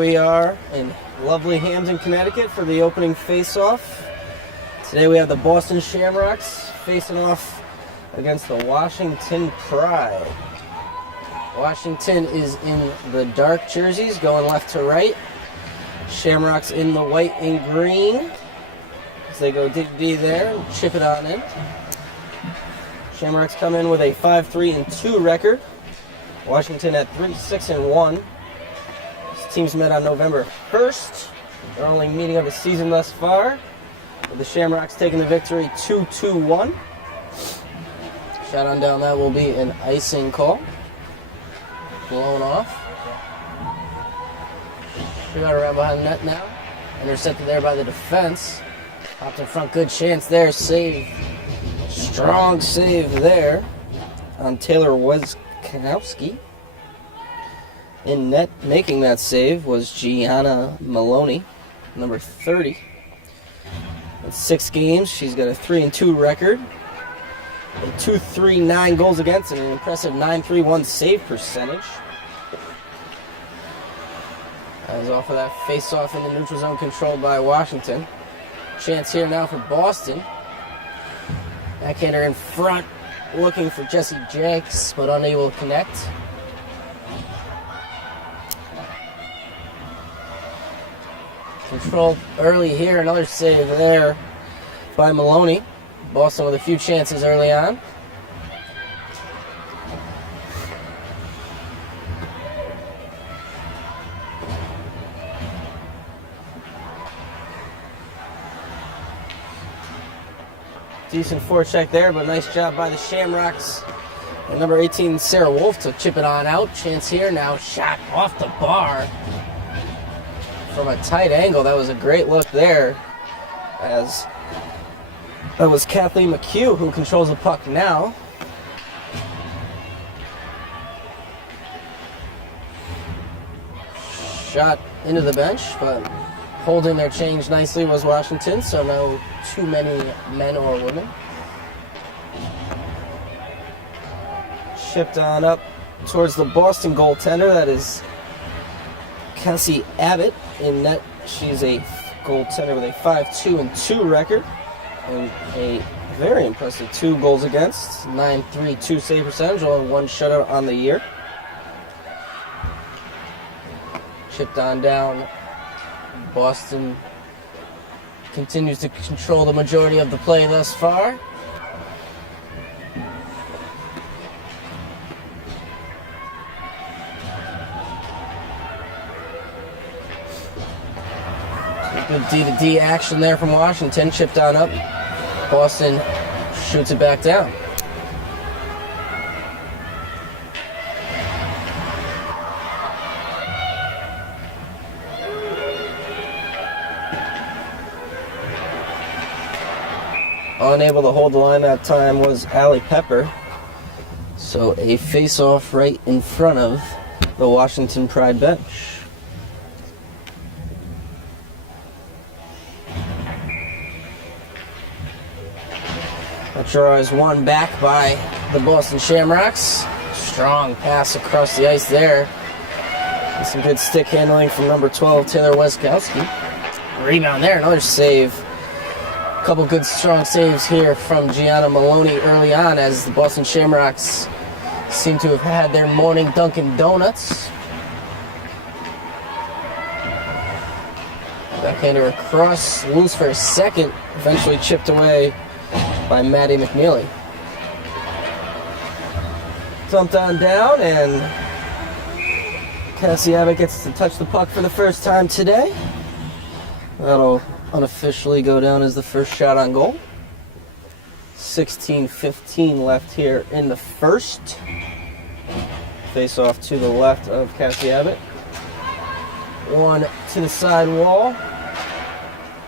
we are in lovely Hamden, Connecticut for the opening face-off. Today we have the Boston Shamrocks facing off against the Washington Pride. Washington is in the dark jerseys, going left to right. Shamrocks in the white and green as they go dig D there and chip it on in. Shamrocks come in with a 5-3-2 record. Washington at 3-6-1. These teams met on November 1st. Their only meeting of the season thus far, with the Shamrocks taking the victory 2-2-1. Shot on down, that will be an icing call. Blown off. We got around behind the net now. Intercepted there by the defense. Popped in front, good chance there. Save. Strong save there on Taylor Weskowski. In net making that save was Gianna Maloney, number 30. In 6 games, she's got a 3-2 record. A 2.39 goals against and an impressive 9.31 save percentage. As off of that face-off in the neutral zone controlled by Washington. Chance here now for Boston. Backhander in front, looking for Jesse Jakes, but unable to connect. Control early here, another save there by Maloney. Boston with a few chances early on. Decent forecheck there, but nice job by the Shamrocks. And number 18, Sarah Wolf, to chip it on out. Chance here now, shot off the bar from a tight angle. That was a great look there, as that was Kathleen McHugh who controls the puck now. Shot into the bench, but holding their change nicely was Washington, so no too many men or women. Shipped on up towards the Boston goaltender, that is Cassie Abbott in net. She's a goaltender with a 5-2-2 record and a very impressive 2 goals against, 9.32 save percentage, only 1 shutout on the year. Chipped on down. Boston continues to control the majority of the play thus far. Good D-to-D action there from Washington. Chipped on up. Boston shoots it back down. Unable to hold the line that time was Allie Pepper. So a face-off right in front of the Washington Pride bench. That draw is won back by the Boston Shamrocks. Strong pass across the ice there. And some good stick handling from number 12, Taylor Weskowski. Rebound there, another save. A couple good strong saves here from Gianna Maloney early on, as the Boston Shamrocks seem to have had their morning Dunkin' Donuts. Backhander across, loose for a second, eventually chipped away by Maddie McNeely. Dumped on down, and Cassie Abbott gets to touch the puck for the first time today. That'll unofficially go down as the first shot on goal. 16:15 left here in the first. Face off to the left of Cassie Abbott. One to the side wall.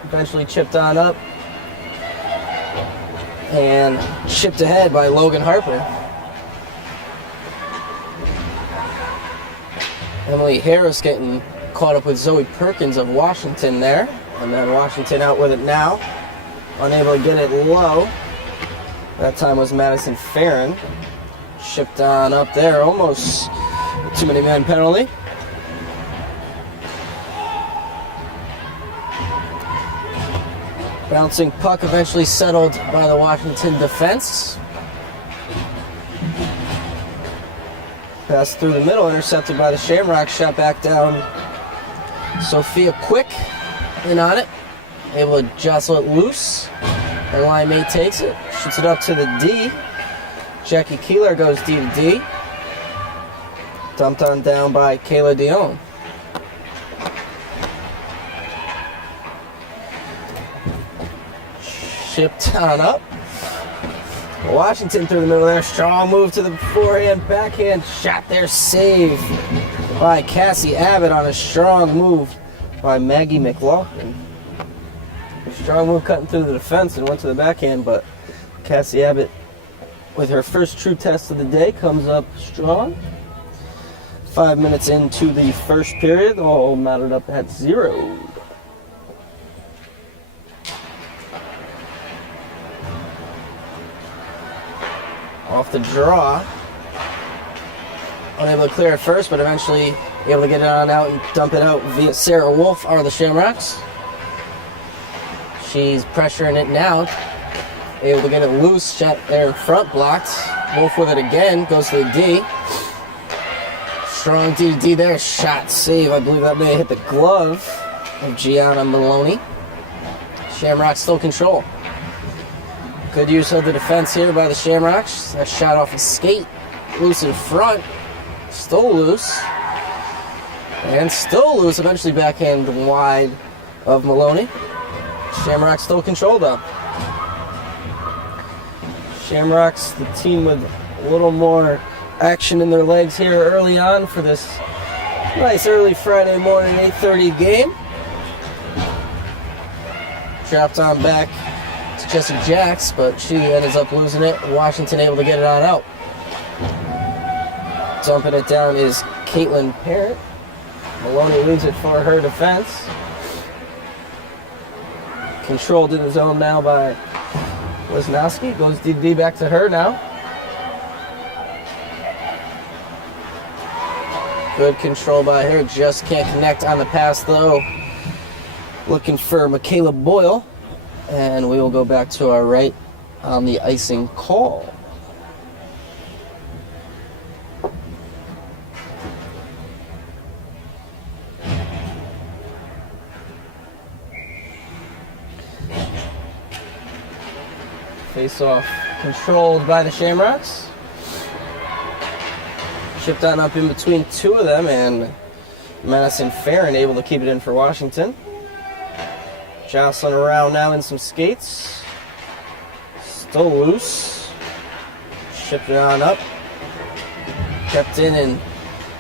Eventually chipped on up. And chipped ahead by Logan Harper. Emily Harris getting caught up with Zoe Perkins of Washington there. And then Washington out with it now. Unable to get it low. That time was Madison Farron. Shipped on up there, almost too many men penalty. Bouncing puck eventually settled by the Washington defense. Pass through the middle, intercepted by the Shamrocks, shot back down. Sophia Quick in on it, able to jostle it loose. Her line mate takes it, shoots it up to the D. Jackie Keeler goes D to D. Dumped on down by Kayla Dion. Shipped on up. Washington through the middle there. Strong move to the forehand, backhand shot there. Save by Cassie Abbott on a strong move by Maggie McLaughlin. A strong move cutting through the defense and went to the backhand, but Cassie Abbott, with her first true test of the day, comes up strong. 5 minutes into the first period, all mounted up at 0. Off the draw. Unable to clear it first, but eventually able to get it on out and dump it out via Sarah Wolf are the Shamrocks. She's pressuring it now. Able to get it loose, shot there in front, blocked. Wolf with it again, goes to the D. Strong D to D there, shot save. I believe that may hit the glove of Gianna Maloney. Shamrocks still control. Good use of the defense here by the Shamrocks. That shot off a skate, loose in front, still loose, and still loose. Eventually backhand wide of Maloney. Shamrocks still control though. Shamrocks, the team with a little more action in their legs here early on for this nice early Friday morning 8:30 game. Dropped on back to Jessie Jacks, but she ends up losing it. Washington able to get it on out. Dumping it down is Caitlin Parent. Maloney leaves it for her defense. Controlled in the zone now by Wisnowski. Goes D back to her now. Good control by her. Just can't connect on the pass though. Looking for Michaela Boyle. And we will go back to our right on the icing call. Face-off controlled by the Shamrocks. Chipped on up in between two of them, and Madison Farron able to keep it in for Washington. Jostling around now in some skates. Still loose. Shipped it on up. Kept in and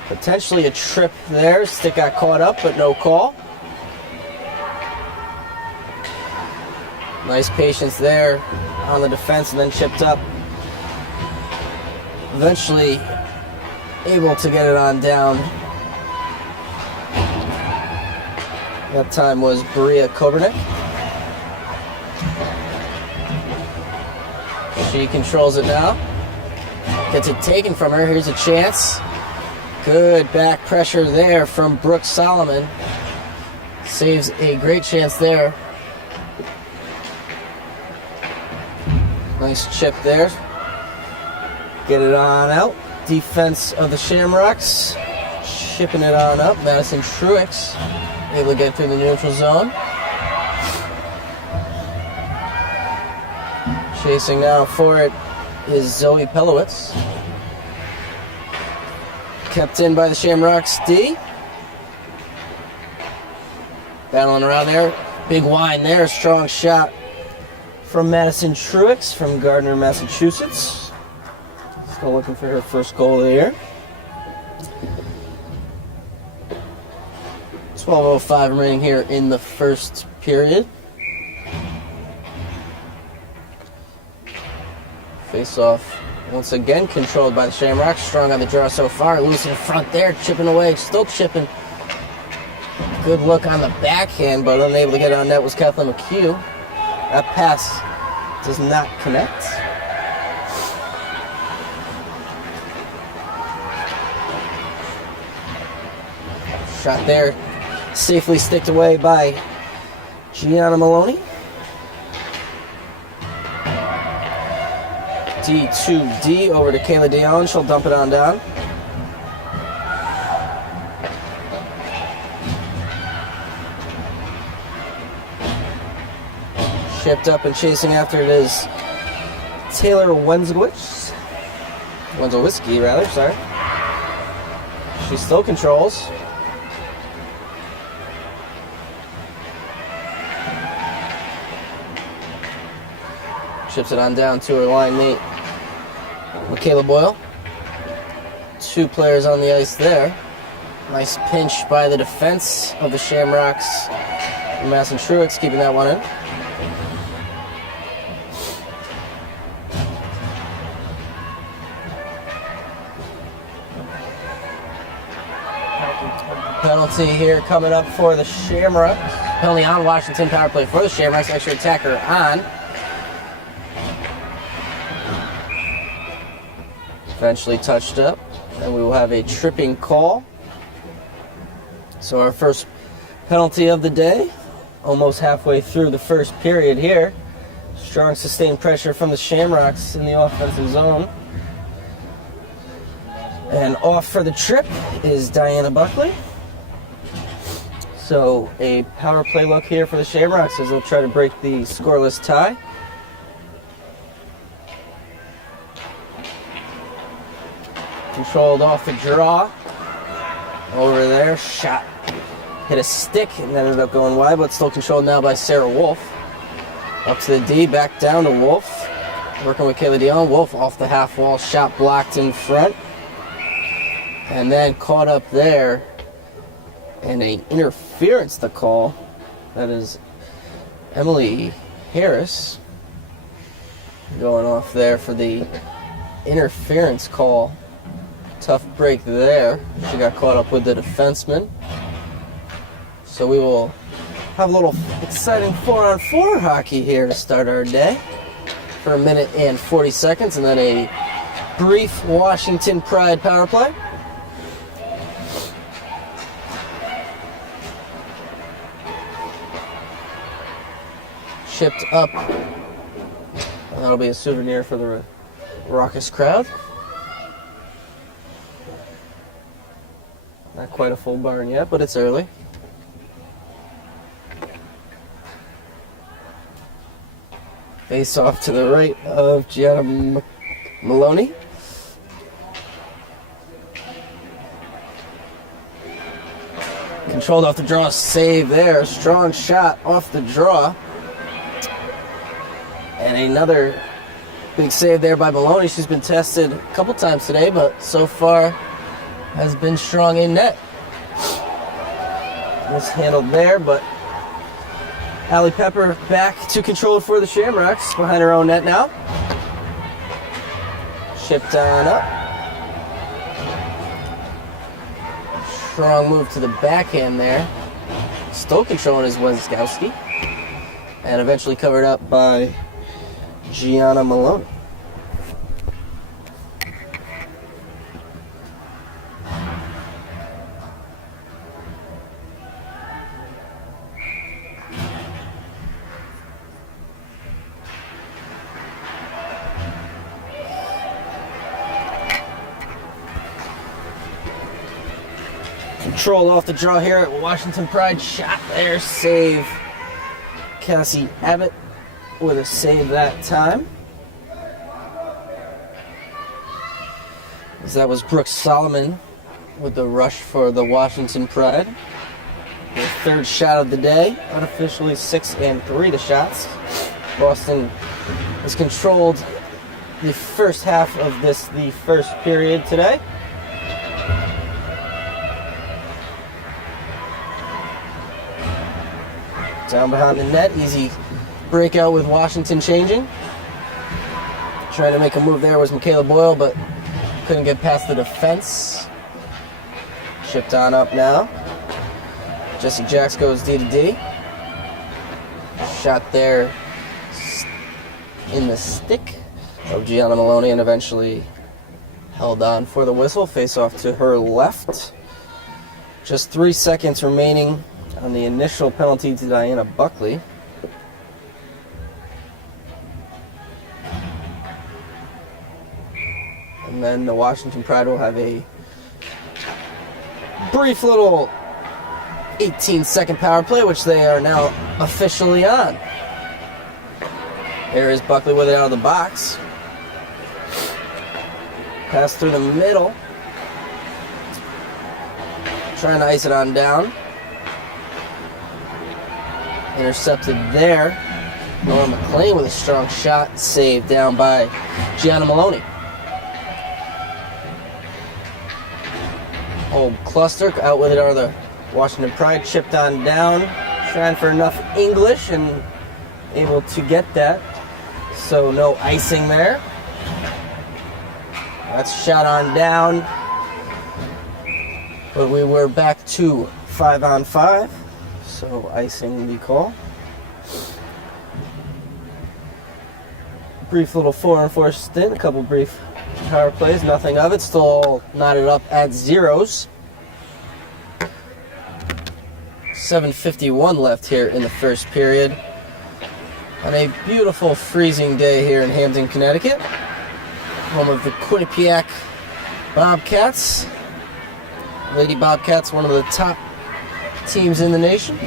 potentially a trip there. Stick got caught up, but no call. Nice patience there on the defense and then chipped up. Eventually able to get it on down. That time was Bria Kobernick. She controls it now. Gets it taken from her. Here's a chance. Good back pressure there from Brooke Solomon. Saves a great chance there. Nice chip there. Get it on out. Defense of the Shamrocks. Shipping it on up. Madison Truex able to get through the neutral zone. Chasing now for it is Zoe Pelowitz. Kept in by the Shamrocks D. Battling around there. Big wine there. Strong shot from Madison Truex from Gardner, Massachusetts. Still looking for her first goal of the year. 12:05 remaining here in the first period. Face-off once again controlled by the Shamrocks. Strong on the draw so far. Loose in front there. Chipping away. Still chipping. Good look on the backhand, but unable to get on net was Kathleen McHugh. That pass does not connect. Shot there. Safely sticked away by Gianna Maloney. D2D over to Kayla Dion. She'll dump it on down. Shipped up and chasing after it is Taylor Wenzelwiski, rather, sorry. She still controls. Ships it on down to her line mate, Michaela Boyle. 2 players on the ice there. Nice pinch by the defense of the Shamrocks. Madison Truex keeping that one in. Penalty here coming up for the Shamrocks. Penalty on Washington, power play for the Shamrocks. Extra attacker on. Eventually touched up, and we will have a tripping call. So our first penalty of the day, almost halfway through the first period here. Strong sustained pressure from the Shamrocks in the offensive zone. And off for the trip is Diana Buckley. So a power play look here for the Shamrocks as they'll try to break the scoreless tie. Controlled off the draw. Over there, shot. Hit a stick and ended up going wide, but still controlled now by Sarah Wolf. Up to the D, back down to Wolf. Working with Kayla Dion. Wolf off the half wall, shot blocked in front. And then caught up there. And an interference to call. That is Emily Harris going off there for the interference call. Tough break there. She got caught up with the defenseman. So we will have a little exciting 4-on-4 hockey here to start our day for 1 minute and 40 seconds, and then a brief Washington Pride power play. Shipped up. That'll be a souvenir for the raucous crowd. Not quite a full barn yet, but it's early. Face off to the right of Gianna Maloney. Controlled off the draw, save there. Strong shot off the draw. And another big save there by Maloney. She's been tested a couple times today, but so far has been strong in net. Mishandled there, but Allie Pepper back to control it for the Shamrocks behind her own net now. Shipped on up. Strong move to the backhand there. Still controlling is Wenskowski. And eventually covered up by Gianna Maloney. Controlled off the draw here at Washington Pride. Shot there, save. Cassie Abbott with a save that time. As that was Brooke Solomon with the rush for the Washington Pride. The third shot of the day, unofficially 6-3 the shots. Boston has controlled the first half of the first period today. Down behind the net, easy breakout with Washington changing. Trying to make a move there was Michaela Boyle, but couldn't get past the defense. Shipped on up now. Jessie Jacks goes D to D. Shot there in the stick of Gianna Maloney and eventually held on for the whistle. Face off to her left. Just 3 seconds remaining on the initial penalty to Diana Buckley. And then the Washington Pride will have a brief little 18-second power play, which they are now officially on. There is Buckley with it out of the box. Pass through the middle. Trying to ice it on down. Intercepted there. Noah McLean with a strong shot. Saved down by Gianna Maloney. Old Cluster out with it are the Washington Pride. Chipped on down. Trying for enough English and able to get that. So no icing there. That's shot on down. But we were back to 5-on-5. So icing the call. Brief little 4-on-4 stint. A couple brief power plays. Nothing of it. Still all knotted up at zeros. 7:51 left here in the first period. On a beautiful freezing day here in Hamden, Connecticut. Home of the Quinnipiac Bobcats. Lady Bobcats, one of the top teams in the nation.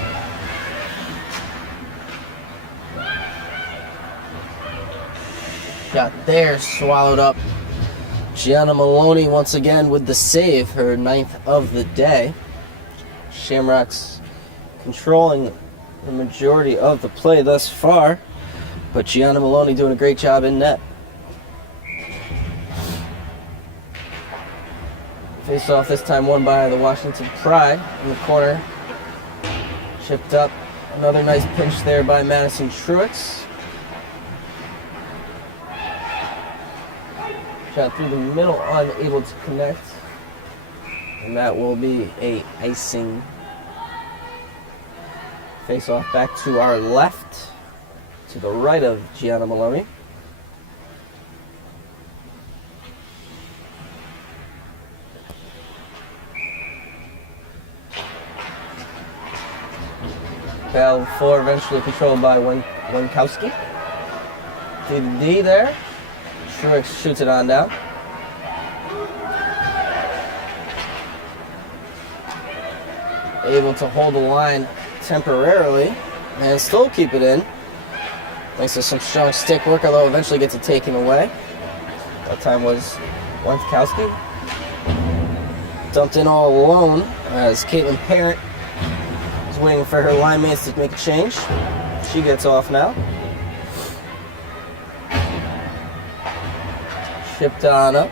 Got there, swallowed up. Gianna Maloney once again with the save, her 9th of the day. Shamrocks controlling the majority of the play thus far, but Gianna Maloney doing a great job in net. Face off this time won by the Washington Pride in the corner. Chipped up. Another nice pinch there by Madison Truex. Shot through the middle, unable to connect. And that will be a icing. Face off back to our left, to the right of Gianna Maloney. Battle 4 eventually controlled by Winkowski. D there. Truex shoots it on down. Able to hold the line temporarily and still keep it in. Thanks to some strong stick work, although eventually gets it taken away. That time was Winkowski. Dumped in all alone as Caitlin Parent is waiting for her line mates to make a change. She gets off now. Shipped on up.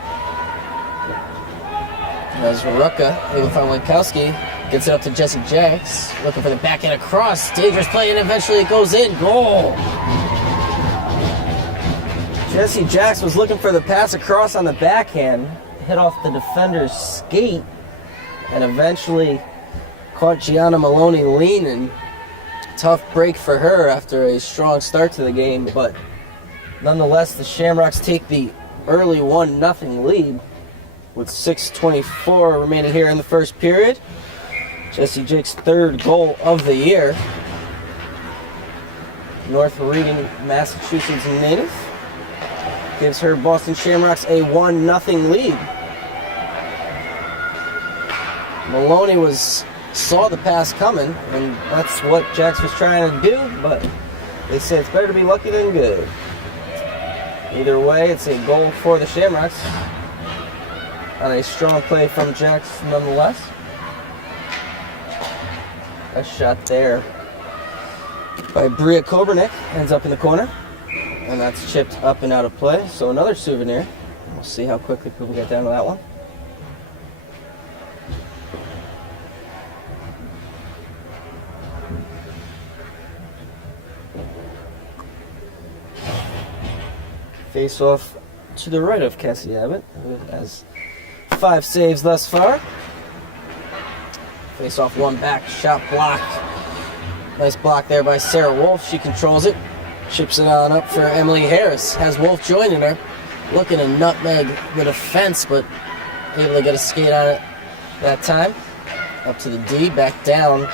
As Rucka, able to find Winkowski, gets it up to Jesse Jacks, looking for the backhand across. Dangerous play, and eventually it goes in. Goal! Jesse Jacks was looking for the pass across on the backhand, hit off the defender's skate, and eventually caught Gianna Maloney leaning. Tough break for her after a strong start to the game, but nonetheless, the Shamrocks take the early 1-0 lead with 6:24 remaining here in the first period. Jesse Jake's 3rd goal of the year. North Reading, Massachusetts native. Gives her Boston Shamrocks a 1-0 lead. Maloney saw the pass coming, and that's what Jax was trying to do, but they say it's better to be lucky than good. Either way, it's a goal for the Shamrocks. On a strong play from Jax nonetheless. A shot there by Bria Kobernick, ends up in the corner. And that's chipped up and out of play. So another souvenir. We'll see how quickly people get down to that one. Face off to the right of Cassie Abbott, who has 5 saves thus far. Face off one back, shot blocked. Nice block there by Sarah Wolf. She controls it. Chips it on up for Emily Harris. Has Wolf joining her. Looking to nutmeg the defense, but able to get a skate on it that time. Up to the D, back down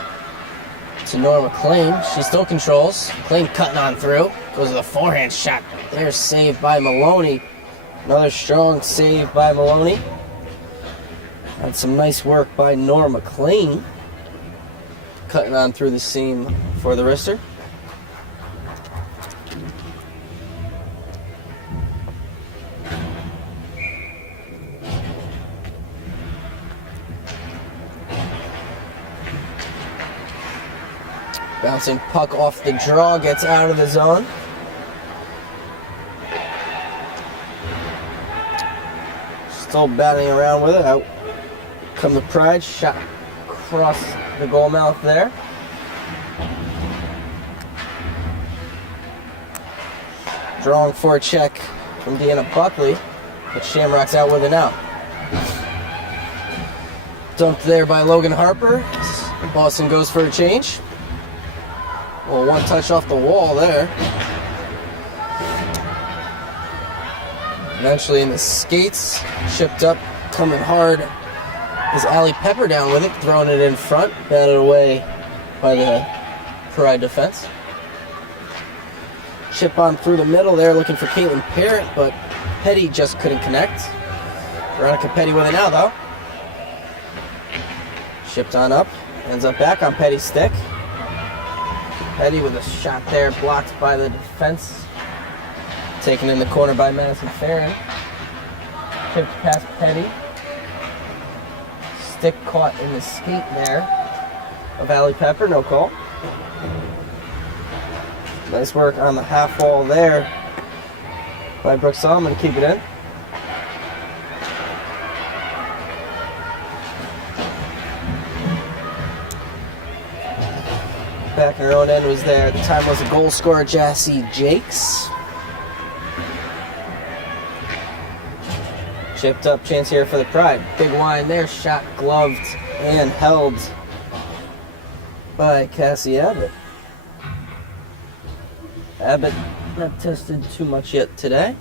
to Nora McLean. She still controls. McLean cutting on through. Goes to the forehand shot. There's saved by Maloney. Another strong save by Maloney. And some nice work by Nora McLean. Cutting on through the seam for the wrister. Bouncing puck off the draw, gets out of the zone. Still batting around with it. Out come the Pride, shot across the goal mouth there. Drawing for a check from Deanna Buckley, but Shamrocks out with it now. Dumped there by Logan Harper. Boston goes for a change. Well, one touch off the wall there. Eventually in the skates, chipped up, coming hard. Is Allie Pepper down with it, throwing it in front, batted away by the Pride defense. Chip on through the middle there, looking for Caitlin Parrott, but Petty just couldn't connect. Veronica Petty with it now, though. Shipped on up, ends up back on Petty's stick. Petty with a shot there, blocked by the defense. Taken in the corner by Madison Farron. Chipped past Petty. Stick caught in the skate there of Allie Pepper, no call. Nice work on the half wall there by Brooke Solomon to keep it in. Back in her own end was there. At the time was a goal scorer, Jassy Jakes. Chipped up, chance here for the Pride. Big line there, shot gloved and held by Cassie Abbott. Abbott not tested too much yet today.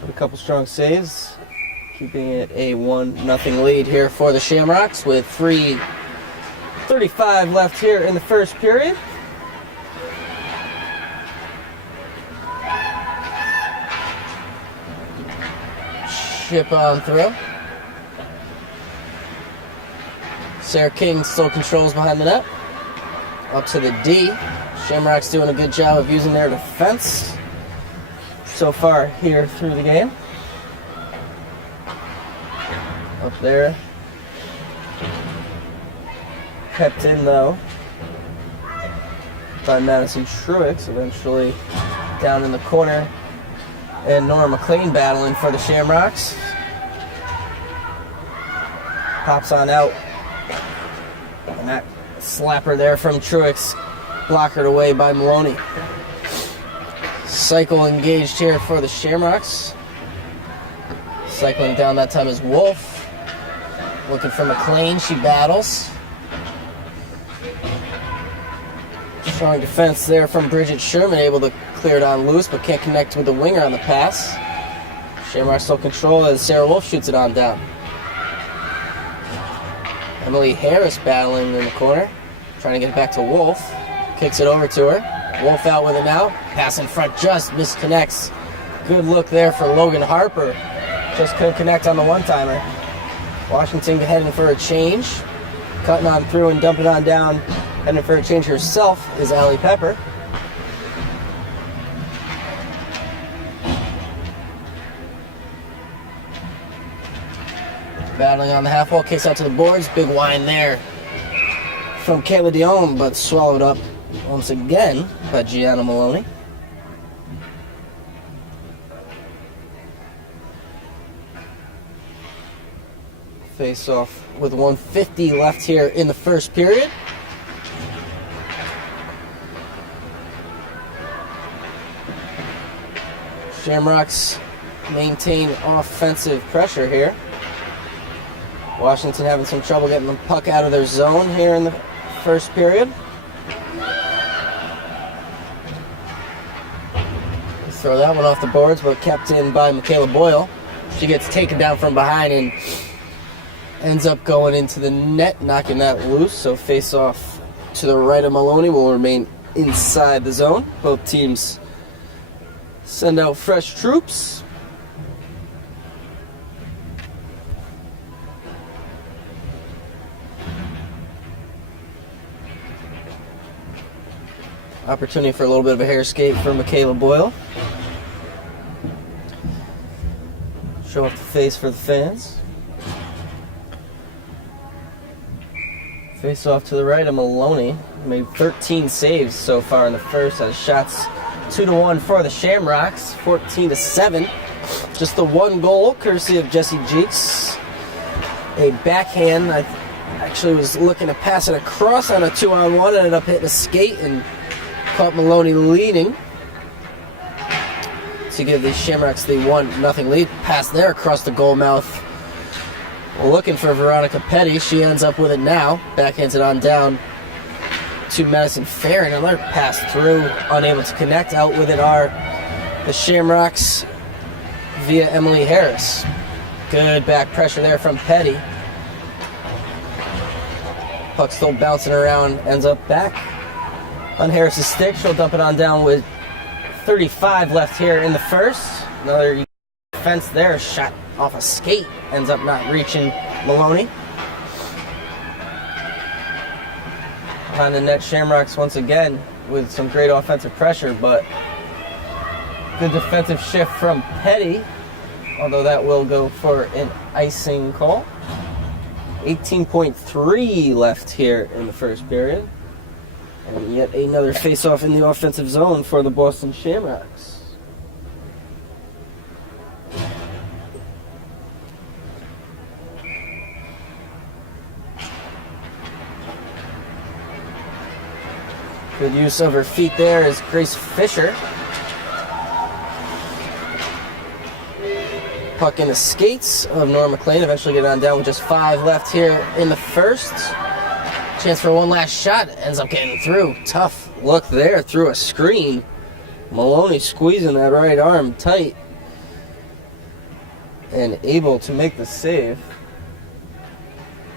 But a couple strong saves, keeping it a 1-0 lead here for the Shamrocks with 3:35 left here in the first period. Chip on through. Sarah King still controls behind the net. Up to the D. Shamrocks doing a good job of using their defense so far here through the game. Up there. Kept in though by Madison Truex, eventually down in the corner. And Nora McLean battling for the Shamrocks. Pops on out. And that slapper there from Truex blockered away by Maloney. Cycle engaged here for the Shamrocks. Cycling down that time is Wolf. Looking for McLean, she battles. Strong defense there from Bridget Sherman, able to clear it on loose, but can't connect with the winger on the pass. Shamrock still control as Sarah Wolf shoots it on down. Emily Harris battling in the corner, trying to get it back to Wolf. Kicks it over to her. Wolf out with it now. Pass in front just misconnects. Good look there for Logan Harper. Just couldn't connect on the one-timer. Washington heading for a change. Cutting on through and dumping on down. Heading for a change herself is Allie Pepper. Battling on the half wall, kicks out to the boards. Big wine there from Kayla Dion, but swallowed up once again by Gianna Maloney. Face off with 1:50 left here in the first period. Shamrocks maintain offensive pressure here. Washington having some trouble getting the puck out of their zone here in the first period. Throw that one off the boards, but kept in by Michaela Boyle. She gets taken down from behind and ends up going into the net, knocking that loose. So face off to the right of Maloney will remain inside the zone. Both teams send out fresh troops. Opportunity for a little bit of a hair escape for Michaela Boyle. Show off the face for the fans. Face off to the right of Maloney. Made 13 saves so far in the first. Has shots 2-1 for the Shamrocks. 14-7. Just the one goal, courtesy of Jesse Jeeks. A backhand. I actually was looking to pass it across on a 2-on-1. Ended up hitting a skate and caught Maloney leading to give the Shamrocks the 1-0 lead. Pass there across the goal mouth. Looking for Veronica Petty. She ends up with it now. Backhands it on down to Madison Farron. Another pass through. Unable to connect. Out with it are the Shamrocks via Emily Harris. Good back pressure there from Petty. Puck still bouncing around. Ends up back on Harris's stick. She'll dump it on down with 35 left here in the first. Another defense there. Shot off a skate. Ends up not reaching Maloney. Behind the net, Shamrocks once again with some great offensive pressure, but good defensive shift from Petty, although that will go for an icing call. 18.3 left here in the first period. And yet another face-off in the offensive zone for the Boston Shamrocks. Good use of her feet there is Grace Fisher. Puck in the skates of Nora McLean. Eventually get on down with just 5 left here in the first. Chance for one last shot. Ends up getting through. Tough look there through a screen. Maloney squeezing that right arm tight. And able to make the save.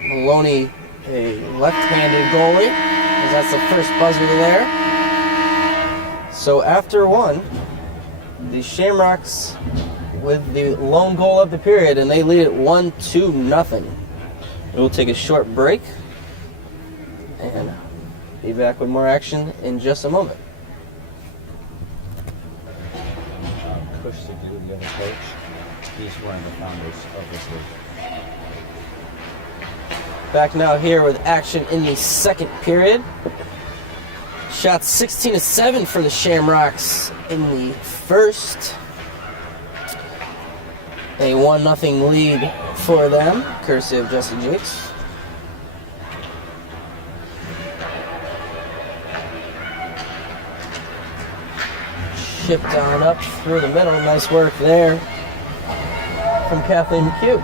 Maloney, a left-handed goalie. That's the first buzzer there. So after one, the Shamrocks with the lone goal of the period, and they lead it 1-0. We'll take a short break and be back with more action in just a moment. Push the glue, the other coach. He's one of the founders of this league. Back now here with action in the second period. Shots 16-7 for the Shamrocks in the first. A 1-0 lead for them, courtesy of Jesse Jakes. Shipped on up through the middle. Nice work there from Kathleen McHugh.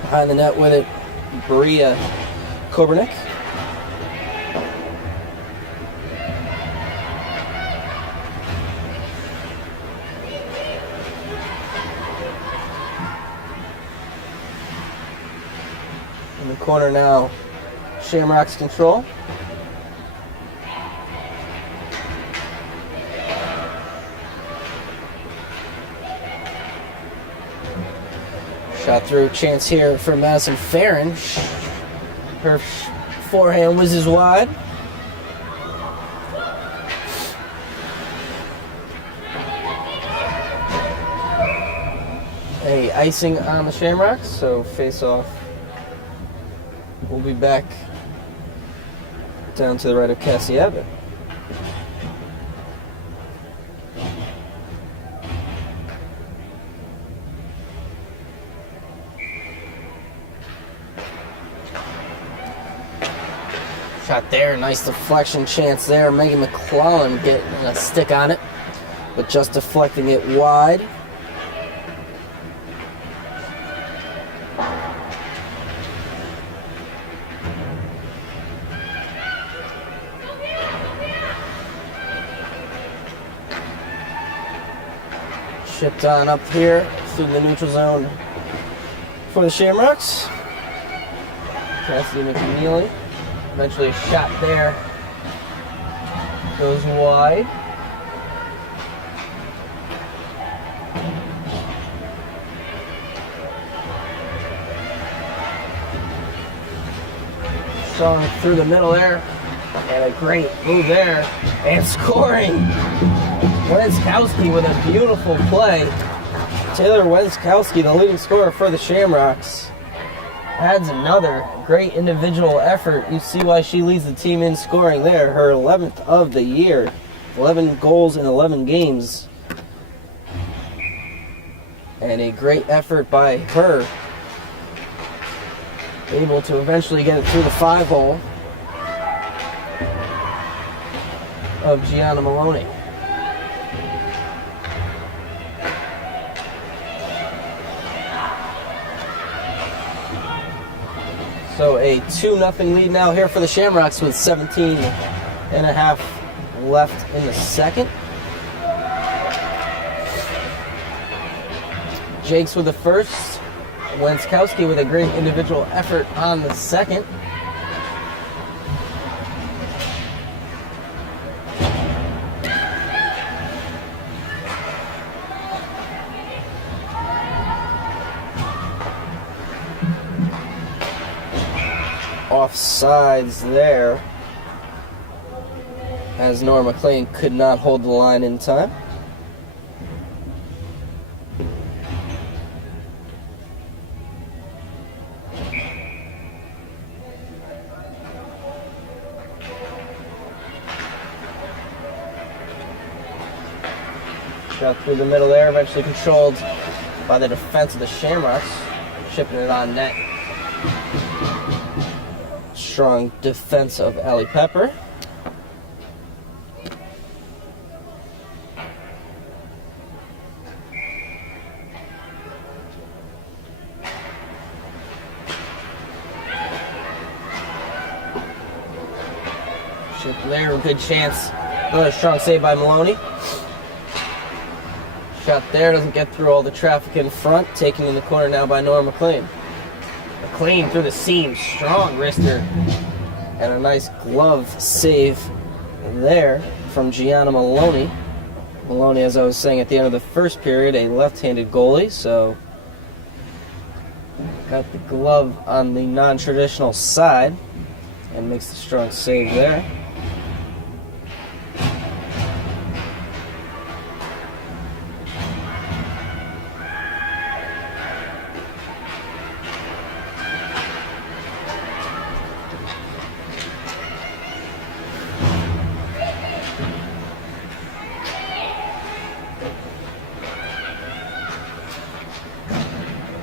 Behind the net with it, Bria Kobernick. In the corner now, Shamrocks control. Shot through, chance here for Madison Farron. Her forehand whizzes wide. A icing on the Shamrocks, so face off. We'll be back down to the right of Cassie Abbott. Shot there, nice deflection chance there. Megan McClellan getting a stick on it, but just deflecting it wide. Shipped on up here through the neutral zone for the Shamrocks. Cassidy McNeely. Eventually a shot there. Goes wide. Strong through the middle there. And a great move there. And scoring. Wenskowski with a beautiful play. Taylor Wenskowski, the leading scorer for the Shamrocks, adds another great individual effort. You see why she leads the team in scoring there. Her 11th of the year. 11 goals in 11 games. And a great effort by her. Able to eventually get it through the 5-hole of Gianna Maloney. So a 2-0 lead now here for the Shamrocks with 17 and a half left in the second. Jakes with the first. Wenskowski with a great individual effort on the second. Offsides there, as Nora McLean could not hold the line in time. Shot through the middle there, eventually controlled by the defense of the Shamrocks, chipping it on net. Strong defense of Allie Pepper. Chip there, good chance. Another strong save by Maloney. Shot there, doesn't get through all the traffic in front. Taken in the corner now by Nora McLean. McLean through the seam, strong wrister. And a nice glove save there from Gianna Maloney. Maloney, as I was saying at the end of the first period, a left-handed goalie, so got the glove on the non-traditional side and makes the strong save there.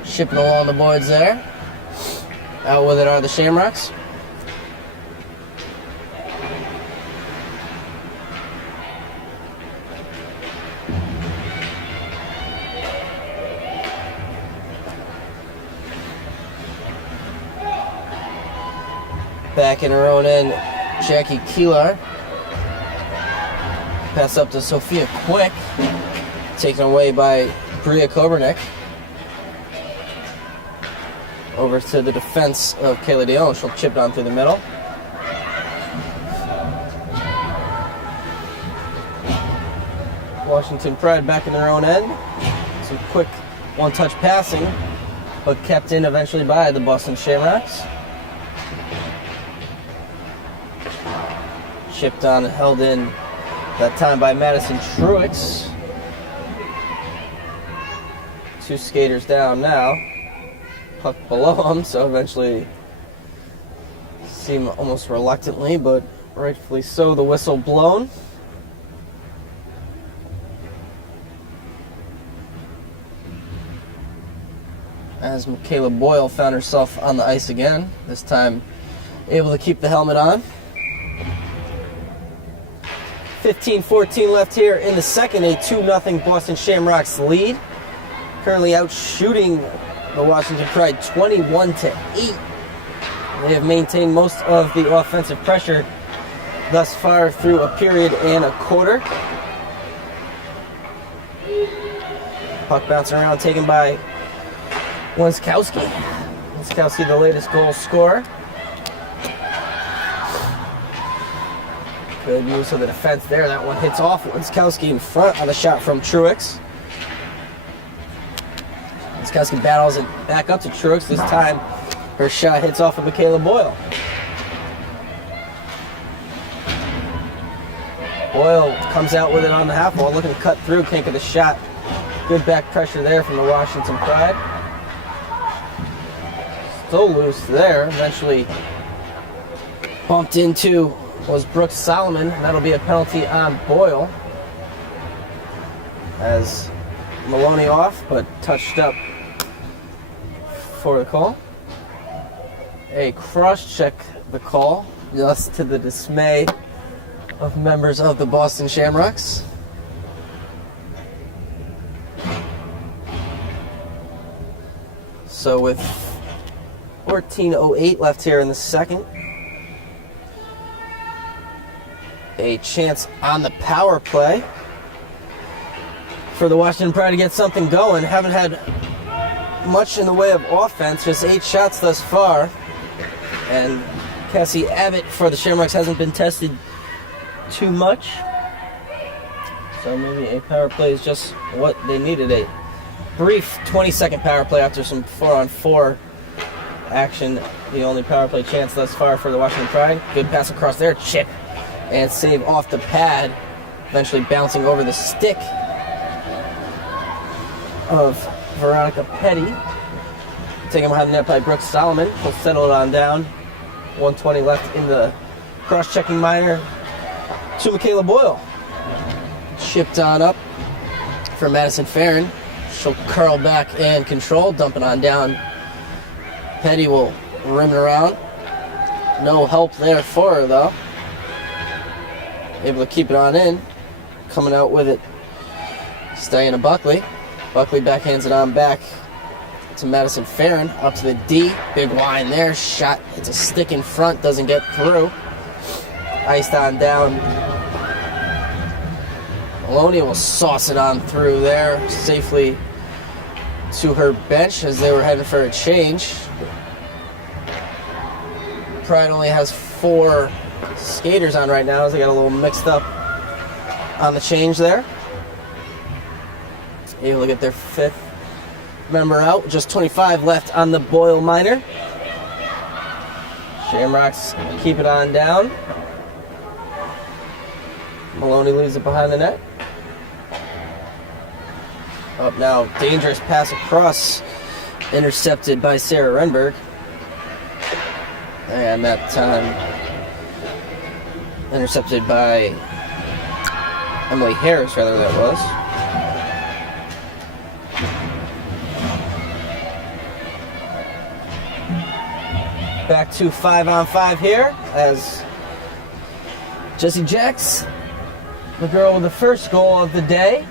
Shipping along the boards there. Out with it are the Shamrocks. Back in her own end, Jackie Keelar. Pass up to Sophia Quick. Taken away by Bria Kobernick. Over to the defense of Kayla Dion. She'll chip down through the middle. Washington Pride back in their own end. Some quick one-touch passing, but kept in eventually by the Boston Shamrocks. Chipped on and held in that time by Madison Truex. Two skaters down now. Puck below them, so eventually seem almost reluctantly, but rightfully so, the whistle blown. As Michaela Boyle found herself on the ice again, this time able to keep the helmet on. 15-14 left here in the second, a 2-0 Boston Shamrocks lead. Currently out shooting the Washington Pride 21-8. They have maintained most of the offensive pressure thus far through a period and a quarter. Puck bouncing around, taken by Wenskowski. Wenskowski, the latest goal scorer. Good use of the defense there. That one hits off Wenskowski in front on the shot from Truex. Wenskowski battles it back up to Truex. This time, her shot hits off of Michaela Boyle. Boyle comes out with it on the half wall, looking to cut through, can't get the shot. Good back pressure there from the Washington Pride. Still loose there. Eventually bumped into was Brooks Solomon. That'll be a penalty on Boyle. As Maloney off, but touched up for the call. A cross-check the call, just to the dismay of members of the Boston Shamrocks. So with 14:08 left here in the second, a chance on the power play for the Washington Pride to get something going. Haven't had much in the way of offense, just 8 shots thus far. And Cassie Abbott for the Shamrocks hasn't been tested too much. So maybe a power play is just what they needed. A brief 20-second power play after some 4-on-4 action. The only power play chance thus far for the Washington Pride. Good pass across there, chip, and save off the pad. Eventually bouncing over the stick of Veronica Petty. Taken behind the net by Brooks Solomon. We'll settle it on down. 1:20 left in the cross-checking minor to Michaela Boyle. Chipped on up for Madison Farron. She'll curl back and control, dumping on down. Petty will rim it around. No help there for her, though. Able to keep it on in. Coming out with it, Diana Buckley. Buckley backhands it on back to Madison Farron. Up to the D. Big line there. Shot. It's a stick in front. Doesn't get through. Iced on down. Maloney will sauce it on through there. Safely to her bench as they were heading for a change. Pride only has 4 skaters on right now as they got a little mixed up on the change there. Able to get their 5th member out. Just 25 left on the Boyle minor. Shamrocks keep it on down. Maloney leaves it behind the net. Up now, dangerous pass across. Intercepted by Sarah Renberg. And that time intercepted by Emily Harris, rather, that was. Back to 5-on-5 here as Jessie Jacks, the girl with the first goal of the day,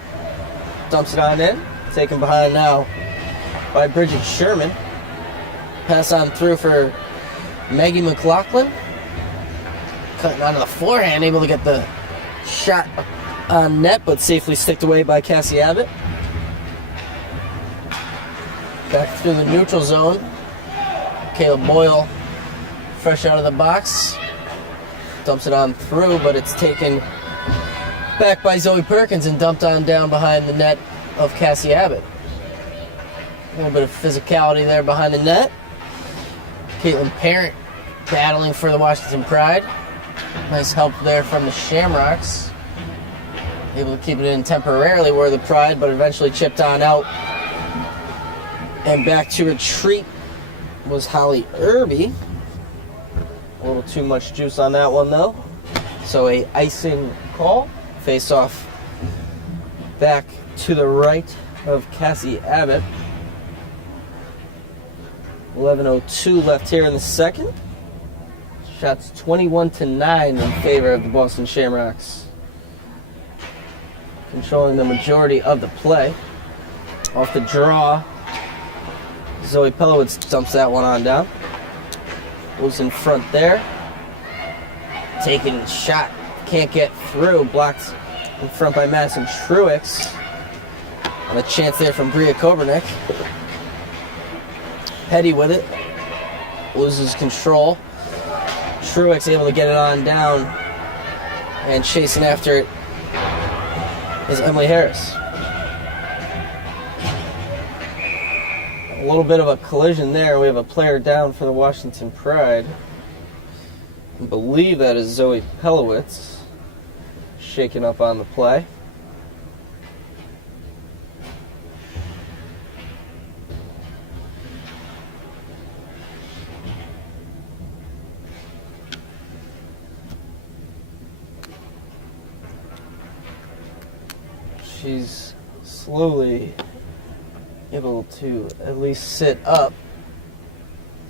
dumps it on in. Taken behind now by Bridget Sherman. Pass on through for Maggie McLaughlin. Cutting onto the forehand, able to get the shot on net, but safely sticked away by Cassie Abbott. Back through the neutral zone. Caleb Boyle, fresh out of the box, dumps it on through, but it's taken back by Zoe Perkins and dumped on down behind the net of Cassie Abbott. A little bit of physicality there behind the net. Caitlin Parent battling for the Washington Pride. Nice help there from the Shamrocks. Able to keep it in temporarily where the Pride, but eventually chipped on out. And back to retreat was Holly Irby. A little too much juice on that one, though. So a icing call. Face off back to the right of Cassie Abbott. 11:02 left here in the second. Shots 21-9 in favor of the Boston Shamrocks. Controlling the majority of the play. Off the draw, Zoe Pelowitz dumps that one on down. Was in front there. Taking shot. Can't get through. Blocked in front by Madison Truex. And a chance there from Bria Kobernick. Petty with it. Loses control. Truex able to get it on down. And chasing after it is Emily Harris. A little bit of a collision there. We have a player down for the Washington Pride. I believe that is Zoe Pelowitz. shaken up on the play. She's slowly able to at least sit up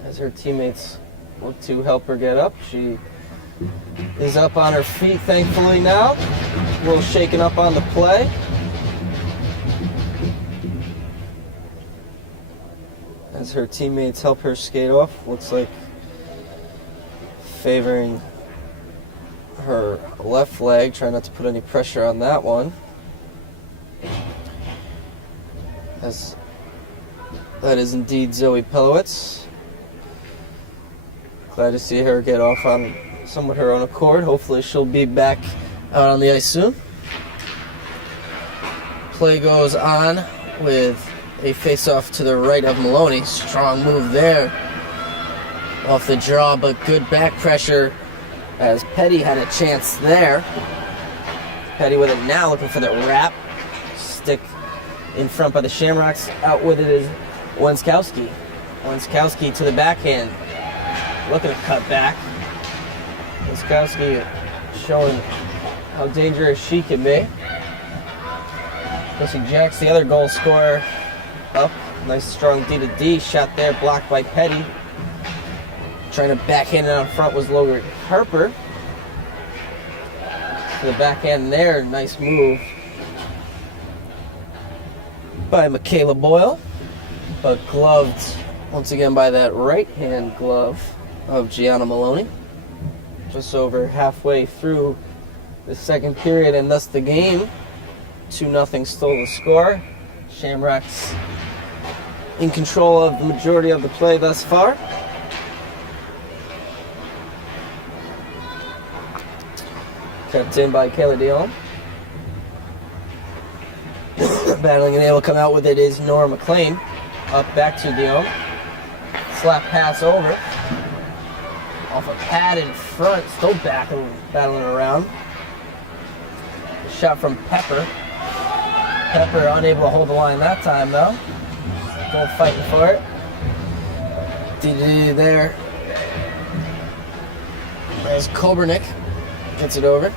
as her teammates look to help her get up. She is up on her feet, thankfully, now. A little shaken up on the play. As her teammates help her skate off, looks like favoring her left leg, trying not to put any pressure on that one. As that is indeed Zoe Pelowitz. Glad to see her get off on somewhat her own accord. Hopefully she'll be back out on the ice soon. Play goes on with a face-off to the right of Maloney. Strong move there off the draw, but good back pressure as Petty had a chance there. Petty with it now, looking for the wrap. Stick in front by the Shamrocks. Out with it is Wenskowski. Wenskowski to the backhand. Looking to cut back. Wenskowski showing how dangerous she can be. Jesse Jacks, the other goal scorer, up. Nice strong D-to-D shot there, blocked by Petty. Trying to backhand it on front was Logan Harper. To the backhand there, nice move by Michaela Boyle, but gloved once again by that right-hand glove of Gianna Maloney. Just over halfway through the second period and thus the game. 2-0 still the score. Shamrocks in control of the majority of the play thus far. Kept in by Kayla Dion. Battling and able to come out with it is Nora McLean. Up back to Dion. Slap pass over. Off a pad in front. Still battling around. Shot from Pepper. Pepper unable to hold the line that time though. Still fighting for it. DD there. As Kobernick gets it over.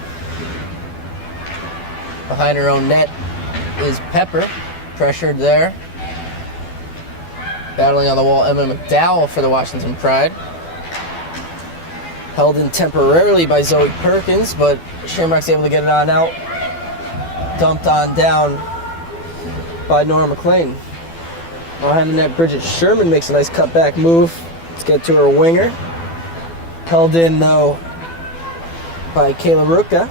Behind her own net is Pepper. Pressured there. Battling on the wall, Emma McDowell for the Washington Pride. Held in temporarily by Zoe Perkins, but Shamrock's able to get it on out. Dumped on down by Nora McLean. Behind the net, Bridget Sherman makes a nice cutback move. Let's get to her winger. Held in, though, by Kayla Ruka.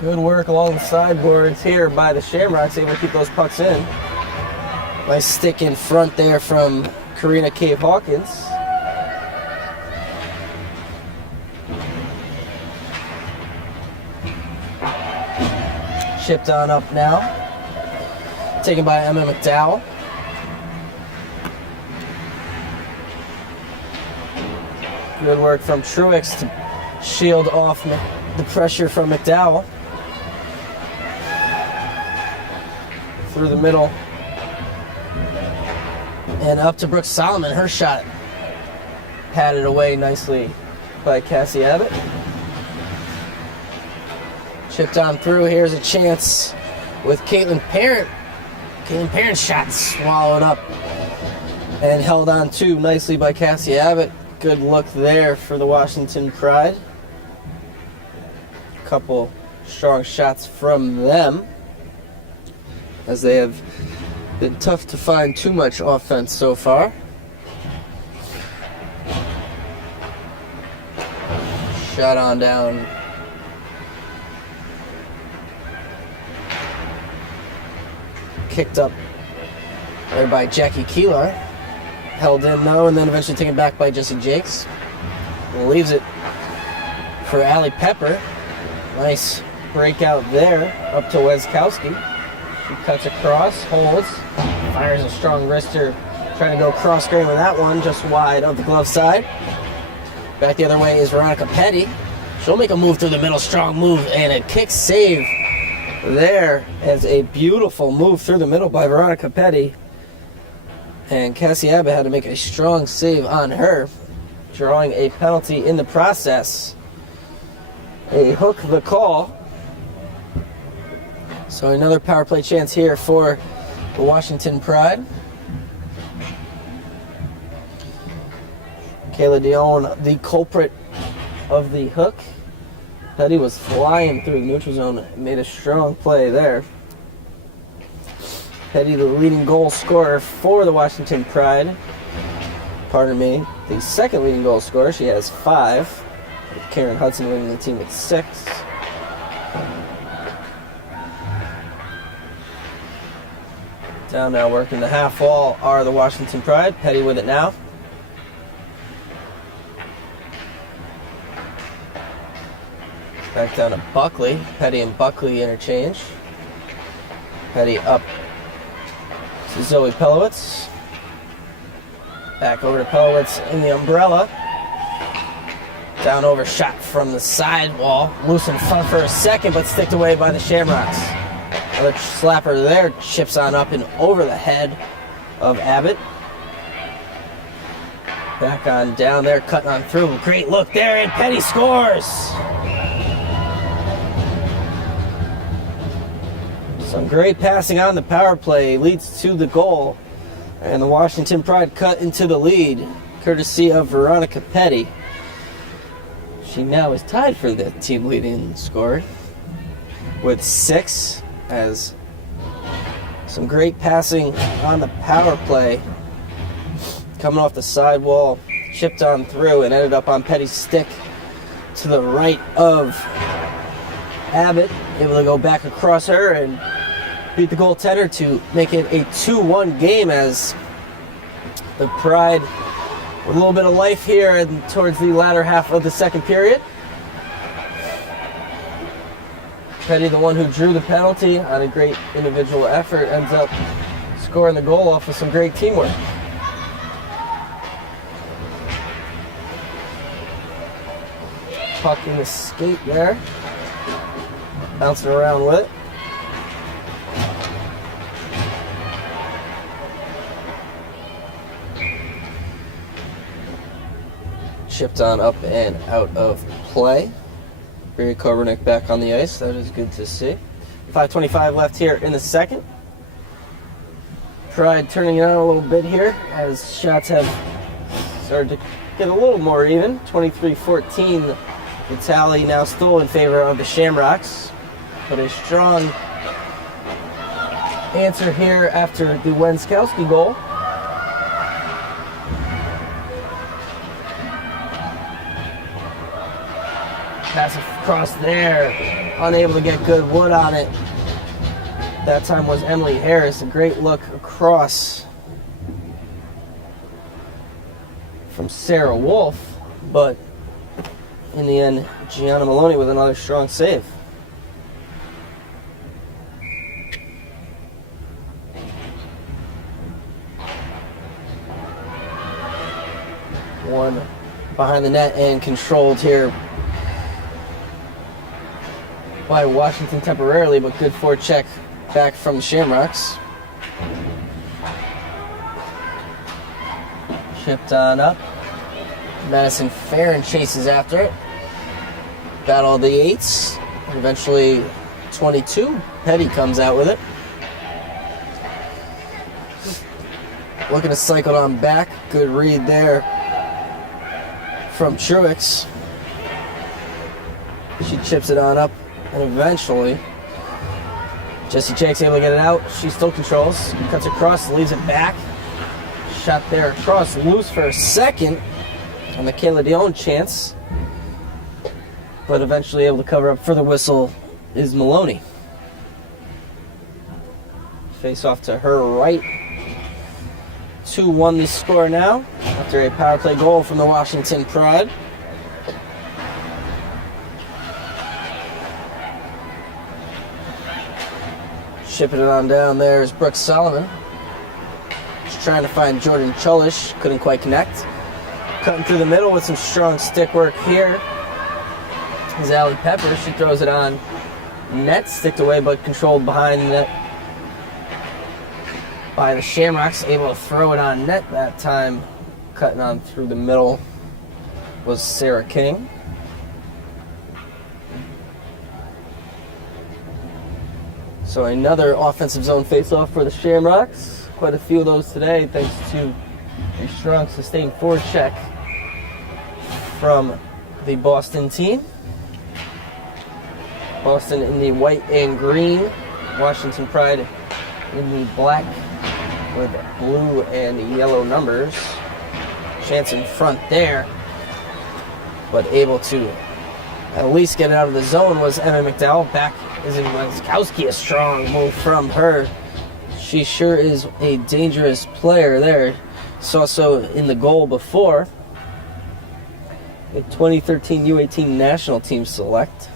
Good work along the sideboards here by the Shamrocks, able to keep those pucks in. Nice stick in front there from Karina Cave Hawkins. Shipped on up now. Taken by Emma McDowell. Good work from Truex to shield off the pressure from McDowell. Through the middle. And up to Brooke Solomon. Her shot padded away nicely by Cassie Abbott. Chipped on through. Here's a chance with Caitlin Parent. Caitlin Parent's shot swallowed up and held on to nicely by Cassie Abbott. Good look there for the Washington Pride. A couple strong shots from them, as they have been tough to find too much offense so far. Shot on down. Kicked up there by Jackie Keeler. Held in though, and then eventually taken back by Jessie Jakes. Leaves it for Allie Pepper. Nice breakout there, up to Wenskowski. She cuts across, holds, fires a strong wrister, trying to go cross-grain with that one, just wide of the glove side. Back the other way is Veronica Petty. She'll make a move through the middle, strong move, and a kick save there as a beautiful move through the middle by Veronica Petty. And Cassie Abbott had to make a strong save on her, drawing a penalty in the process. A hook the call. So another power play chance here for the Washington Pride. Kayla Dion, the culprit of the hook. Petty was flying through the neutral zone, made a strong play there. Petty, the leading goal scorer for the Washington Pride. Pardon me, the second leading goal scorer. She has 5. With Karen Hudson leading the team with 6. Down now working the half wall are the Washington Pride. Petty with it now. Back down to Buckley. Petty and Buckley interchange. Petty up to Zoe Pelowitz. Back over to Pelowitz in the umbrella. Down over shot from the sidewall. Loose in front for a second, but sticked away by the Shamrocks. Another slapper there. Chips on up and over the head of Abbott. Back on down there, cutting on through. Great look there, and Petty scores! Some great passing on the power play leads to the goal. And the Washington Pride cut into the lead, courtesy of Veronica Petty. She now is tied for the team leading scorer with 6, as some great passing on the power play. Coming off the sidewall, chipped on through and ended up on Petty's stick to the right of Abbott. Able to go back across her and beat the goaltender to make it a 2-1 game, as the Pride with a little bit of life here and towards the latter half of the second period. Petty, the one who drew the penalty on a great individual effort, ends up scoring the goal off of some great teamwork. Puck in the skate there. Bouncing around with it. Chipped on up and out of play. Barry Kobernick back on the ice. That is good to see. 5:25 left here in the second. Pride turning it on a little bit here as shots have started to get a little more even. 23-14, the tally now still in favor of the Shamrocks. But a strong answer here after the Wenskowski goal. Pass across there, unable to get good wood on it. That time was Emily Harris. A great look across from Sarah Wolf, but in the end, Gianna Maloney with another strong save. One behind the net and controlled here by Washington temporarily, but good forecheck back from the Shamrocks. Chipped on up. Madison Farron chases after it. Battle of the eights. And eventually 22. Petty comes out with it. Looking to cycle on back. Good read there from Truex. She chips it on up. And eventually, Jessie Jake's able to get it out. She still controls. Cuts across, leaves it back. Shot there across, loose for a second on the Kayla Dion chance. But eventually able to cover up for the whistle is Maloney. Face off to her right. 2-1 the score now after a power play goal from the Washington Pride. Shipping it on down there is Brooke Solomon. She's trying to find Jordan Chulish. Couldn't quite connect. Cutting through the middle with some strong stick work here is Allie Pepper. She throws it on net, sticked away but controlled behind the net by the Shamrocks. Able to throw it on net that time. Cutting on through the middle was Sarah King. So another offensive zone face-off for the Shamrocks. Quite a few of those today, thanks to a strong sustained forward check from the Boston team. Boston in the white and green. Washington Pride in the black with blue and yellow numbers. Chance in front there, but able to at least get it out of the zone was Emma McDowell. Back is in Wiskowski, a strong move from her. She sure is a dangerous player there. Saw so in the goal before. A 2013 U18 national team select.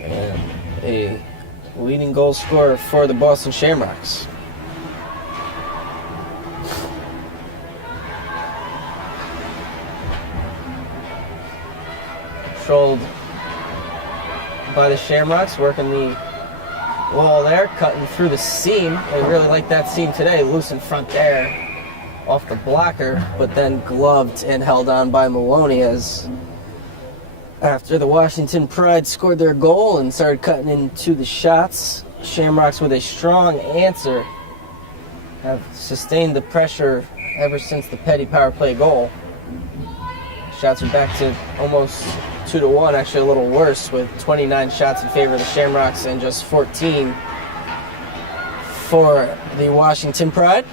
And a leading goal scorer for the Boston Shamrocks. Controlled by the Shamrocks, working the wall there, cutting through the seam. They really like that seam today. Loose in front there, off the blocker, but then gloved and held on by Maloney as after the Washington Pride scored their goal and started cutting into the shots. Shamrocks with a strong answer have sustained the pressure ever since the Petty power play goal. Shots are back to almost 2-1, actually a little worse, with 29 shots in favor of the Shamrocks and just 14 for the Washington Pride.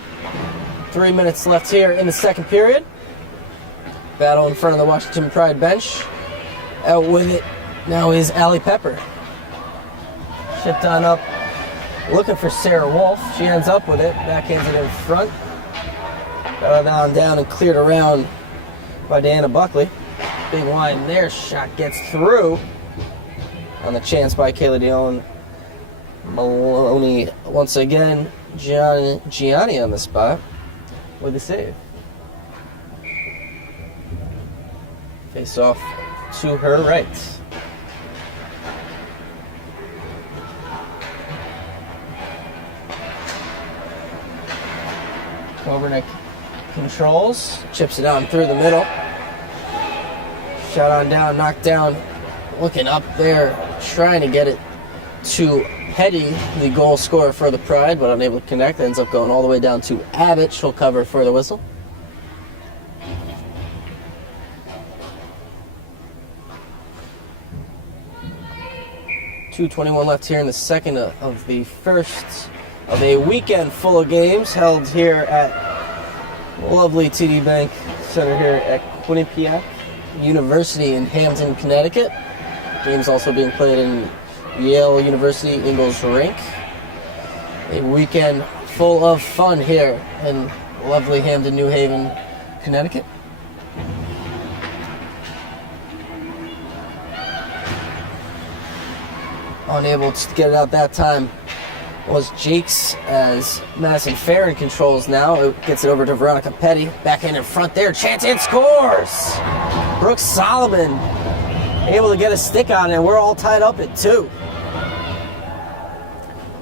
3 minutes left here in the second period. Battle in front of the Washington Pride bench. Out with it now is Allie Pepper. Shipped on up, looking for Sarah Wolf. She ends up with it, backhands it in front. Got it on down and cleared around by Diana Buckley. Big line there, shot gets through on the chance by Kayla Dion. Maloney once again, Gianni on the spot with the save. Face off to her right. Kobernick controls, chips it on through the middle. Shot on down, knocked down, looking up there, trying to get it to Petty, the goal scorer for the Pride, but unable to connect. Ends up going all the way down to Abbott. She'll cover for the whistle. .2:21 left here in the second of the first of a weekend full of games held here at lovely TD Bank Center here at Quinnipiac University in Hamden, Connecticut. Games also being played in Yale University, Ingalls Rink. A weekend full of fun here in lovely Hamden, New Haven, Connecticut. Unable to get it out that time was Jakes as Madison Farron controls now. It gets it over to Veronica Petty. Backhand in front there. Chance and scores! Brooks Solomon able to get a stick on it. We're all tied up at 2.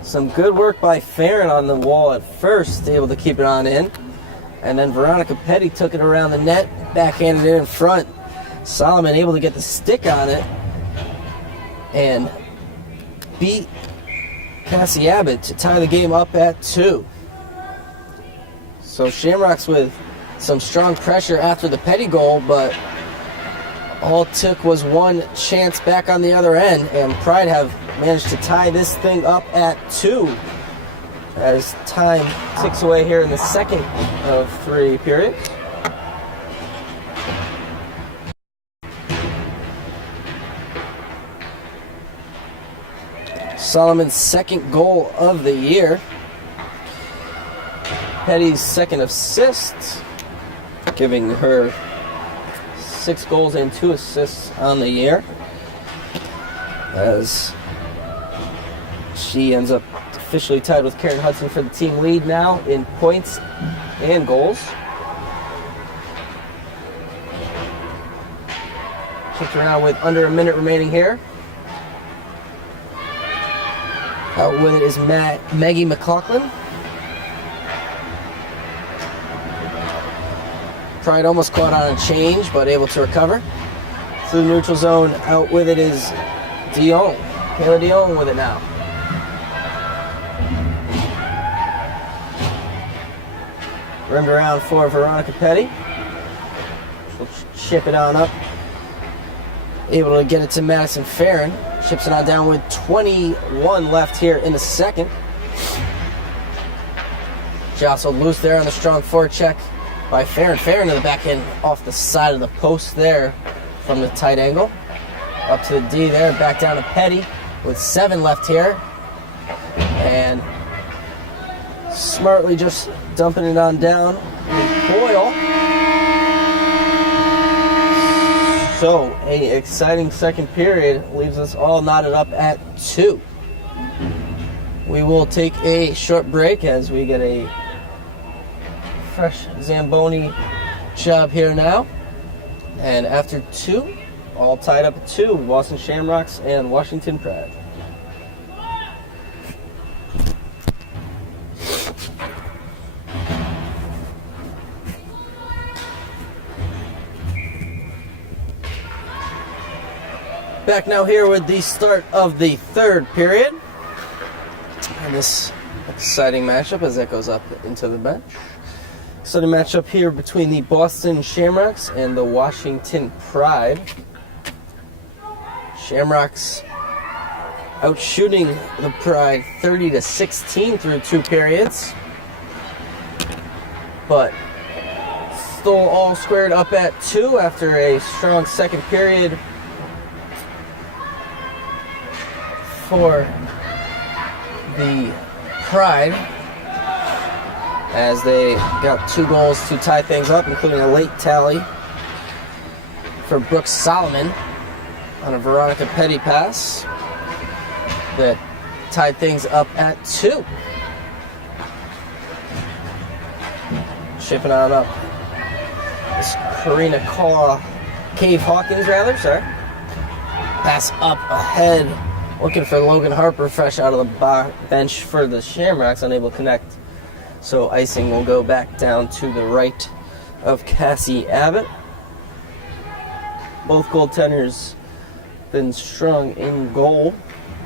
Some good work by Farron on the wall at first, able to keep it on in. And then Veronica Petty took it around the net, backhanded it in front. Solomon able to get the stick on it and beat Cassie Abbott to tie the game up at 2. So Shamrocks with some strong pressure after the Petty goal, but all it took was one chance back on the other end, and Pride have managed to tie this thing up at 2 as time ticks away here in the second of 3 periods. Solomon's second goal of the year. Petty's second assist, giving her 6 goals and 2 assists on the year, as she ends up officially tied with Karen Hudson for the team lead now in points and goals. Kicked around with under a minute remaining here. Out with it is Maggie McLaughlin. Pride almost caught on a change, but able to recover. Through the neutral zone, out with it is Dion. Kayla Dion with it now. Rimmed around for Veronica Petty. She'll chip it on up. Able to get it to Madison Farron. Chips it on down with 21 left here in the second. Jostled loose there on the strong forecheck by Farron. Farron to the back end off the side of the post there from the tight angle. Up to the D there, back down to Petty with 7 left here. And smartly just dumping it on down with Boyle. So, an exciting second period leaves us all knotted up at 2. We will take a short break as we get a fresh Zamboni job here now. And after 2, all tied up at 2, Boston Shamrocks and Washington Pride. Back now here with the start of the third period. And this exciting matchup as that goes up into the bench. Exciting matchup here between the Boston Shamrocks and the Washington Pride. Shamrocks outshooting the Pride 30-16 through 2 periods. But still all squared up at 2 after a strong second period for the Pride, as they got 2 goals to tie things up, including a late tally for Brooks Solomon on a Veronica Petty pass that tied things up at 2. Shipping on up is Karina Cave Hawkins, pass up ahead. Looking for Logan Harper fresh out of the bench for the Shamrocks, unable to connect. So icing will go back down to the right of Cassie Abbott. Both goaltenders been strong in goal.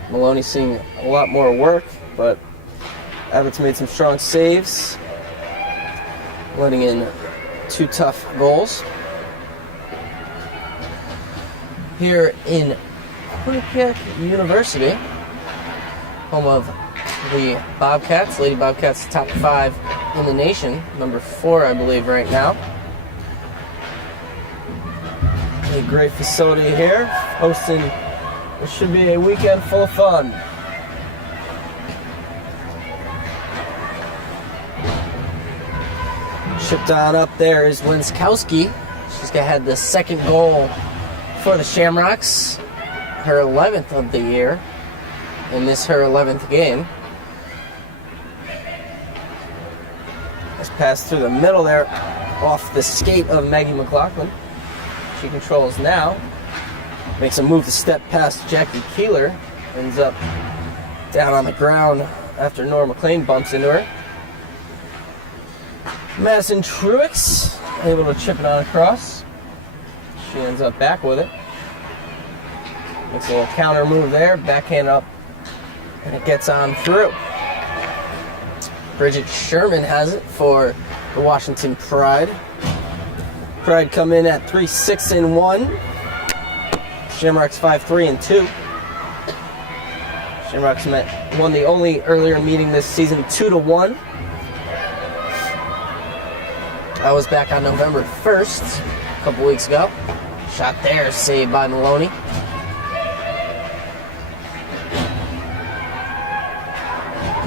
Maloney seeing a lot more work, but Abbott's made some strong saves, letting in 2 tough goals. Here in Quinnipiac University, home of the Bobcats. Lady Bobcats top 5 in the nation, number 4 I believe right now. A great facility here, hosting what should be a weekend full of fun. Shipped on up there is Linskowski. She's had the second goal for the Shamrocks, her 11th of the year, and this her 11th game. This pass through the middle there, off the skate of Maggie McLaughlin. She controls now, makes a move to step past Jackie Keeler, ends up down on the ground after Nora McLean bumps into her. Madison Truex able to chip it on across. She ends up back with it. Makes a little counter move there, backhand up, and it gets on through. Bridget Sherman has it for the Washington Pride. Pride come in at 3-6-1. Shamrocks 5-3-2. Shamrocks won the only earlier meeting this season 2-1. That was back on November 1st, a couple weeks ago. Shot there, saved by Maloney.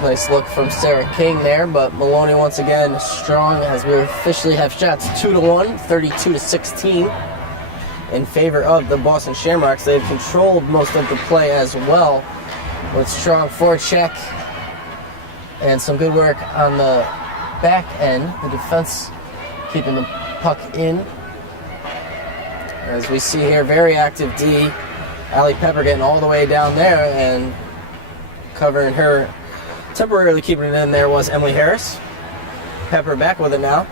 Nice look from Sarah King there, but Maloney once again strong as we officially have shots 2-1, 32-16 in favor of the Boston Shamrocks. They've controlled most of the play as well with strong forecheck and some good work on the back end. The defense keeping the puck in. As we see here, very active D. Allie Pepper getting all the way down there, and covering her, temporarily keeping it in there, was Emily Harris. Pepper back with it now.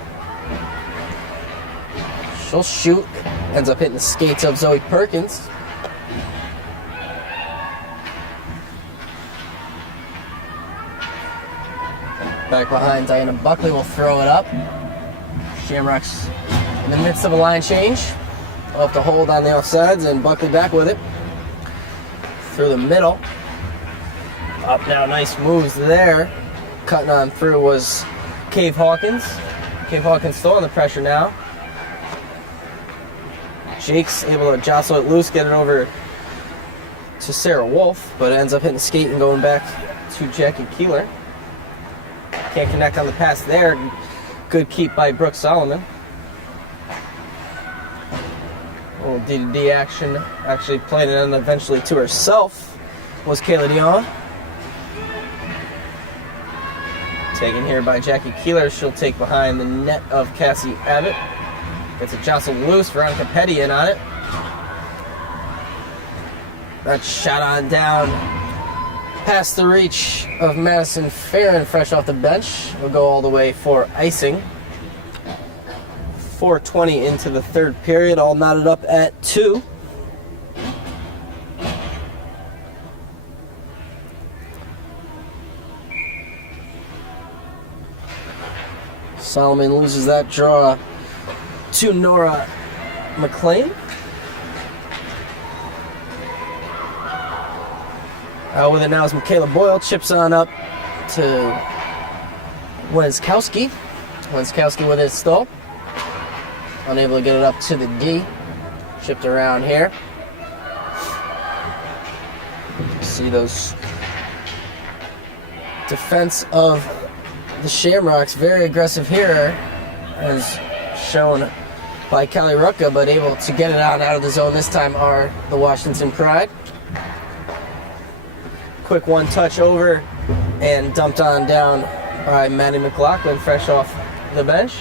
She'll shoot. Ends up hitting the skates of Zoe Perkins. Back behind, Diana Buckley will throw it up. Shamrocks in the midst of a line change. Off the hold on the offsides, and Buckley back with it. Through the middle. Up now, nice moves there. Cutting on through was Cave Hawkins. Cave Hawkins still under pressure now. Jake's able to jostle it loose, get it over to Sarah Wolf, but it ends up hitting the skate and going back to Jackie Keeler. Can't connect on the pass there. Good keep by Brooke Solomon. A little D-to-D action. Actually played it in eventually to herself was Kayla Dion. Taken here by Jackie Keeler. She'll take behind the net of Cassie Abbott. Gets a jostle loose. Veronica Petty in on it. That shot on down past the reach of Madison Farron, fresh off the bench. Will go all the way for icing. 4:20 into the third period, all knotted up at 2. Solomon loses that draw to Nora McLean. With it now is Michaela Boyle. Chips on up to Wenskowski. Wenskowski with it still. Unable to get it up to the D. Chipped around here. See those defense of the Shamrocks very aggressive here, as shown by Kelly Rucka, but able to get it out of the zone this time are the Washington Pride. Quick one touch over and dumped on down by Maddie McLaughlin, fresh off the bench.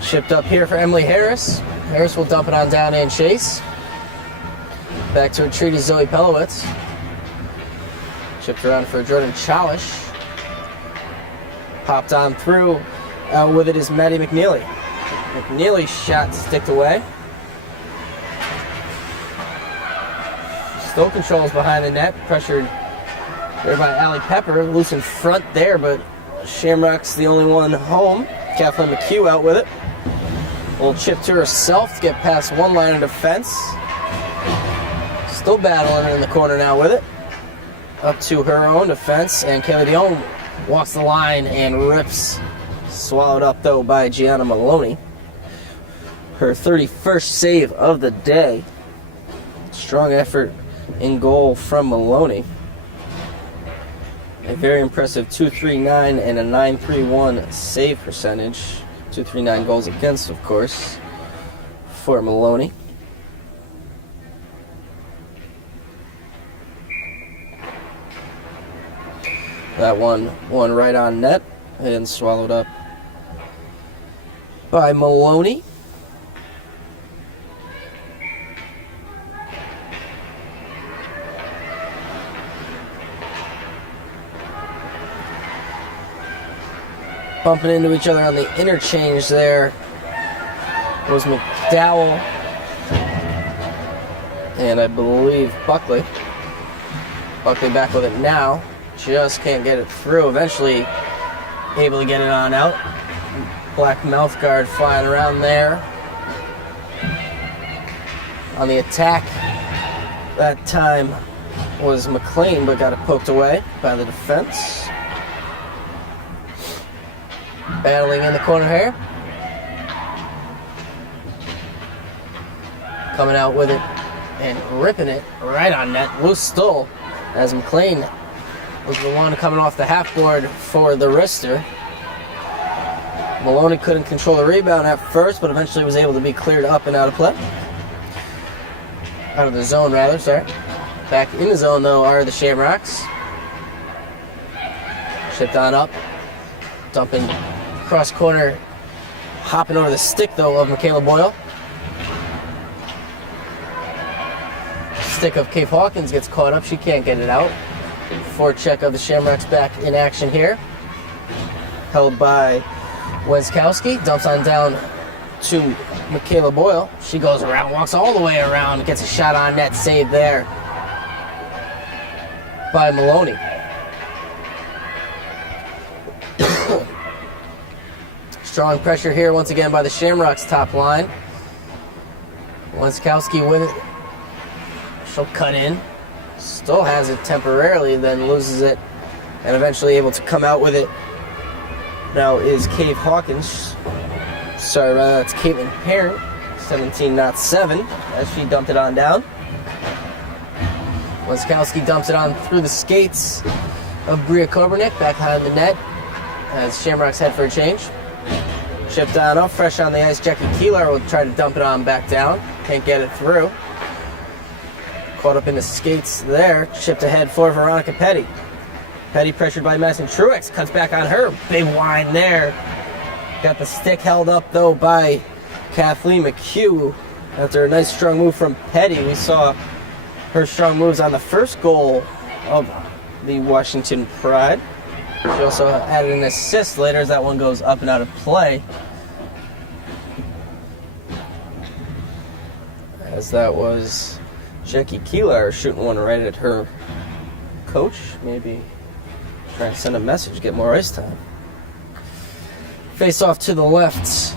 Chipped up here for Emily Harris. Harris will dump it on down and chase. Back to retreat is Zoe Pelowitz. Chipped around for Jordan Chalish. Popped on through. With it is Maddie McNeely. McNeely's shot sticked away. Still controls behind the net. Pressured there by Allie Pepper. Loose in front there, but Shamrock's the only one home. Kathleen McHugh out with it. A little chip to herself to get past one line of defense. Still battling in the corner now with it. Up to her own defense, and Kayla Dion walks the line and rips. Swallowed up, though, by Gianna Maloney. Her 31st save of the day. Strong effort in goal from Maloney. A very impressive 2.39 and a 9.31 save percentage. 2.39 goals against, of course, for Maloney. That one right on net and swallowed up by Maloney. Bumping into each other on the interchange there was McDowell and I believe Buckley. Buckley back with it now. Just can't get it through. Eventually able to get it on out. Black mouth guard flying around there. On the attack that time was McLean, but got it poked away by the defense. Battling in the corner here. Coming out with it and ripping it right on net. Loose still as McLean was the one coming off the half board for the wrister. Maloney couldn't control the rebound at first, but eventually was able to be cleared up and out of play. Out of the zone, rather, sorry. Back in the zone, though, are the Shamrocks. Shipped on up. Dumping cross corner. Hopping over the stick, though, of Michaela Boyle. Stick of Cave Hawkins gets caught up. She can't get it out. Forecheck of the Shamrocks back in action here. Held by Weskowski. Dumps on down to Michaela Boyle. She goes around, walks all the way around, gets a shot on net, saved there by Maloney. Strong pressure here once again by the Shamrocks top line. Weskowski with it. She'll cut in. Still has it temporarily, then loses it, and eventually able to come out with it. Now is Cave Hawkins. Sorry, that's Caitlin Parent, 17-7, as she dumped it on down. Weskowski dumps it on through the skates of Bria Kobernick, back behind the net, as Shamrocks head for a change. Shipped on up, fresh on the ice. Jackie Keeler will try to dump it on back down. Can't get it through. Caught up in the skates there. Shipped ahead for Veronica Petty. Petty pressured by Madison Truex. Cuts back on her. Big whine there. Got the stick held up, though, by Kathleen McHugh. After a nice strong move from Petty, we saw her strong moves on the first goal of the Washington Pride. She also added an assist later as that one goes up and out of play. As that was Jackie Keeler shooting one right at her coach. Maybe trying to send a message, get more ice time. Face off to the left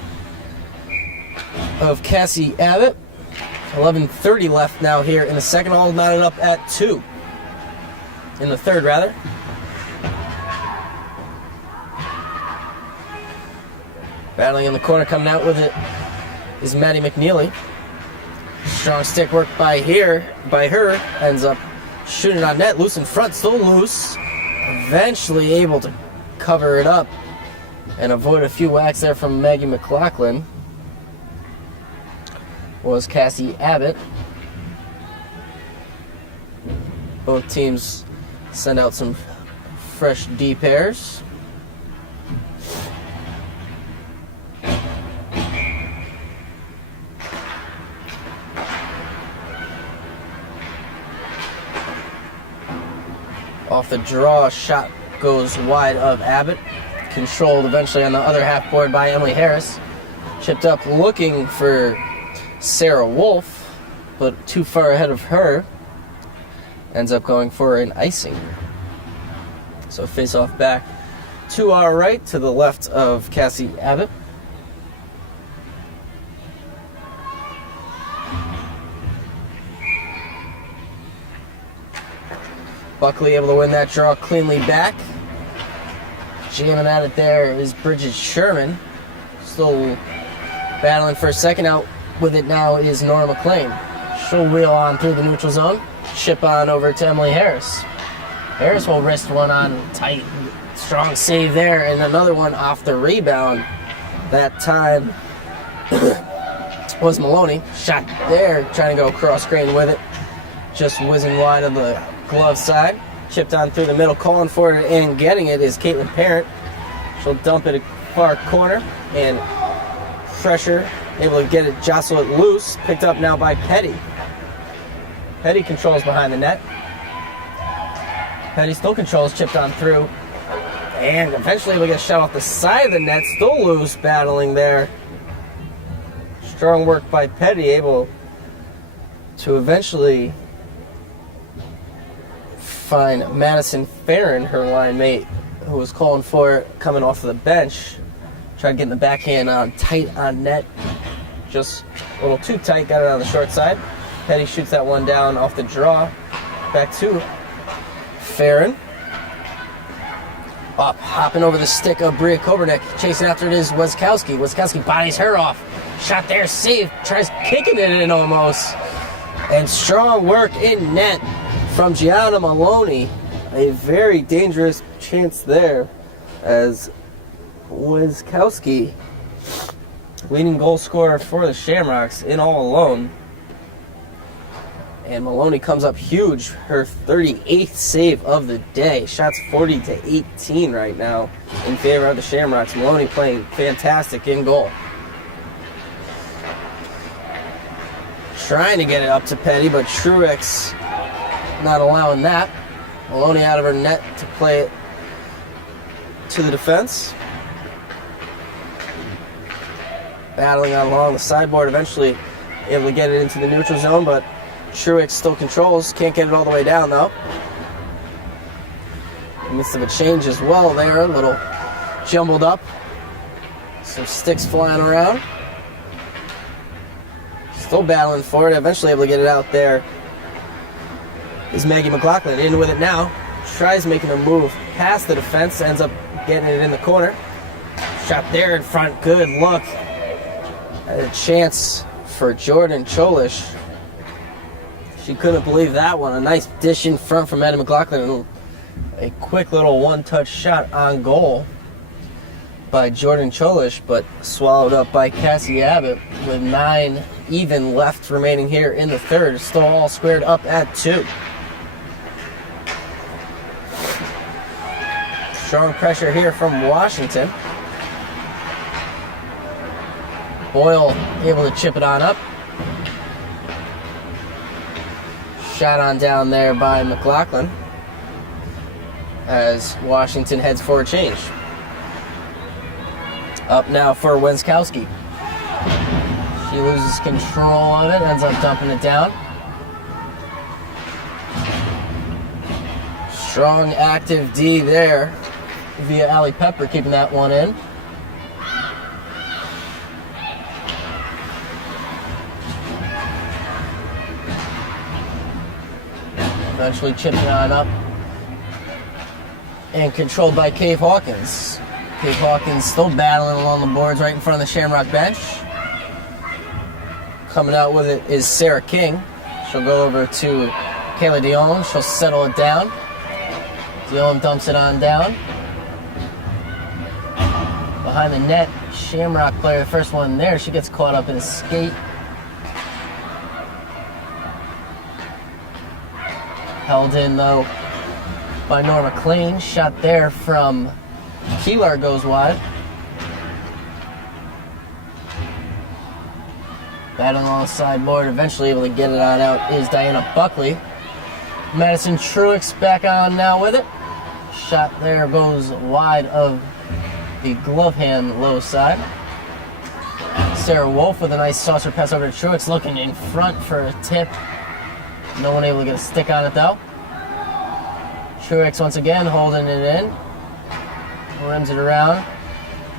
of Cassie Abbott. 11:30 left now here in the second. All knotted up at 2. In the third, rather. Battling in the corner, coming out with it is Maddie McNeely. Strong stick work by her. Ends up shooting on net. Loose in front, still loose. Eventually able to cover it up and avoid a few whacks there from Maggie McLaughlin. Was Cassie Abbott. Both teams send out some fresh D pairs. Off the draw, shot goes wide of Abbott. Controlled eventually on the other half board by Emily Harris. Chipped up looking for Sarah Wolf, but too far ahead of her. Ends up going for an icing. So face off back to our right, to the left of Cassie Abbott. Buckley able to win that draw cleanly back. Jamming at it there is Bridget Sherman. Still battling for a second. Out with it now is Nora McLean. She'll wheel on through the neutral zone. Chip on over to Emily Harris. Harris will wrist one on tight. Strong save there, and another one off the rebound. That time was Maloney. Shot there, trying to go cross grain with it. Just whizzing wide of the glove side. Chipped on through the middle, calling for it and getting it is Caitlin Parent. She'll dump it far corner and pressure, able to get it, jostle it loose. Picked up now by Petty. Petty controls behind the net. Petty still controls, chipped on through, and eventually able to get a shot off the side of the net. Still loose, battling there. Strong work by Petty, able to eventually find Madison Farron, her line mate, who was calling for it, coming off of the bench. Tried getting the backhand on tight on net. Just a little too tight, got it on the short side. Petty shoots that one down off the draw. Back to Farron. Up, hopping over the stick of Bria Kobernick. Chasing after it is Weskowski. Weskowski bodies her off. Shot there, saved. Tries kicking it in almost. And strong work in net from Gianna Maloney. A very dangerous chance there as Weskowski, leading goal scorer for the Shamrocks, in all alone. And Maloney comes up huge, her 38th save of the day. Shots 40-18 right now in favor of the Shamrocks. Maloney playing fantastic in goal. Trying to get it up to Petty, but Truex not allowing that. Maloney out of her net to play it to the defense. Battling along the sideboard, eventually able to get it into the neutral zone, but Truex still controls. Can't get it all the way down, though. In the midst of a change as well there, a little jumbled up. Some sticks flying around. Still battling for it, eventually able to get it out there is Maggie McLaughlin. In with it now. Tries making a move past the defense, ends up getting it in the corner. Shot there in front, good look. Had a chance for Jordan Cholish. She couldn't believe that one. A nice dish in front from Maddie McLaughlin. A quick little one-touch shot on goal by Jordan Cholish, but swallowed up by Cassie Abbott with 9 even left remaining here in the third. Still all squared up at 2. Strong pressure here from Washington. Boyle able to chip it on up. Shot on down there by McLaughlin as Washington heads for a change. Up now for Wenskowski. She loses control of it, ends up dumping it down. Strong active D there via Allie Pepper, keeping that one in. Eventually chipping on up and controlled by Cave Hawkins. Cave Hawkins still battling along the boards right in front of the Shamrock bench. Coming out with it is Sarah King. She'll go over to Kayla Dion. She'll settle it down. Dion dumps it on down. Behind the net, Shamrock player, the first one there, she gets caught up in a skate. Held in, though, by Norma Klein. Shot there from Keeler goes wide. Battling on the sideboard, eventually able to get it on out is Diana Buckley. Madison Truex back on now with it. Shot there goes wide of the glove hand low side. Sarah Wolf with a nice saucer pass over to Truex, looking in front for a tip. No one able to get a stick on it though. Truex once again holding it in. Rims it around.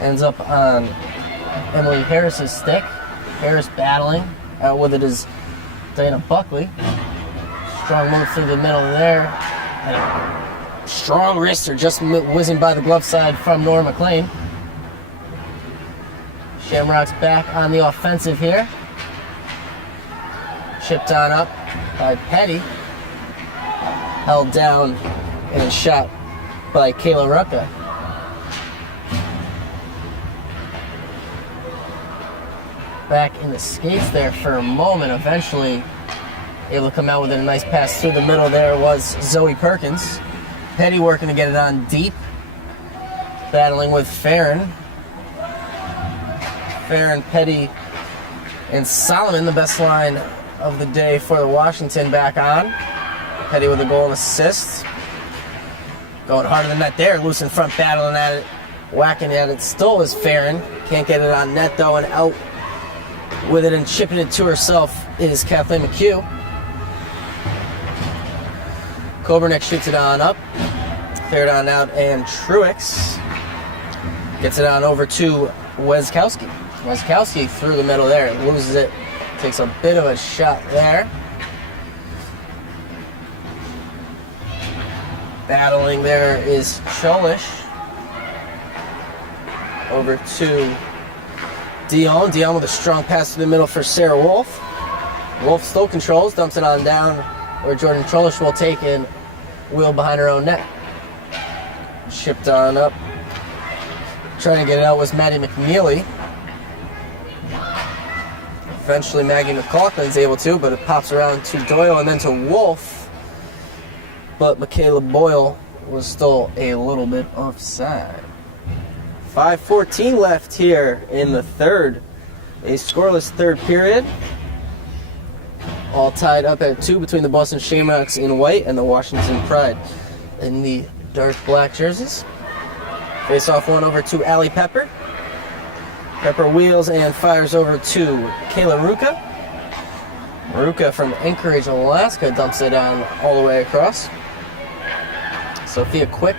Ends up on Emily Harris's stick. Harris battling. Out with it is Diana Buckley. Strong move through the middle there. And a strong wrister just whizzing by the glove side from Norma McLean. Shamrocks back on the offensive here. Chipped on up by Petty. Held down and shot by Kayla Rucka. Back in the skates there for a moment. Eventually able to come out with a nice pass through the middle there was Zoe Perkins. Petty working to get it on deep. Battling with Farron. Farron, Petty, and Solomon, the best line of the day for the Washington back on. Petty with a goal and assist. Going hard in the net there. Loose in front, battling at it. Whacking at it. Still is Farron. Can't get it on net though, and out with it and chipping it to herself is Kathleen McHugh. Kobernick shoots it on up. Cleared on out, and Truex gets it on over to Weskowski. Weskowski through the middle there. Loses it. Takes a bit of a shot there. Battling there is Cholish. Over to Dion. Dion with a strong pass to the middle for Sarah Wolf. Wolf still controls, dumps it on down where Jordan Cholish will take and wheel behind her own net. Shipped on up. Trying to get it out was Maddie McNeely. Eventually Maggie McLaughlin's able to, but it pops around to Doyle and then to Wolf. But Michaela Boyle was still a little bit offside. 5:14 left here in the third. A scoreless third period. All tied up at 2 between the Boston Shamrocks in white and the Washington Pride in the dark black jerseys. Face off one over to Allie Pepper. Pepper wheels and fires over to Kayla Ruka. Ruka from Anchorage, Alaska dumps it down all the way across. Sophia Quick,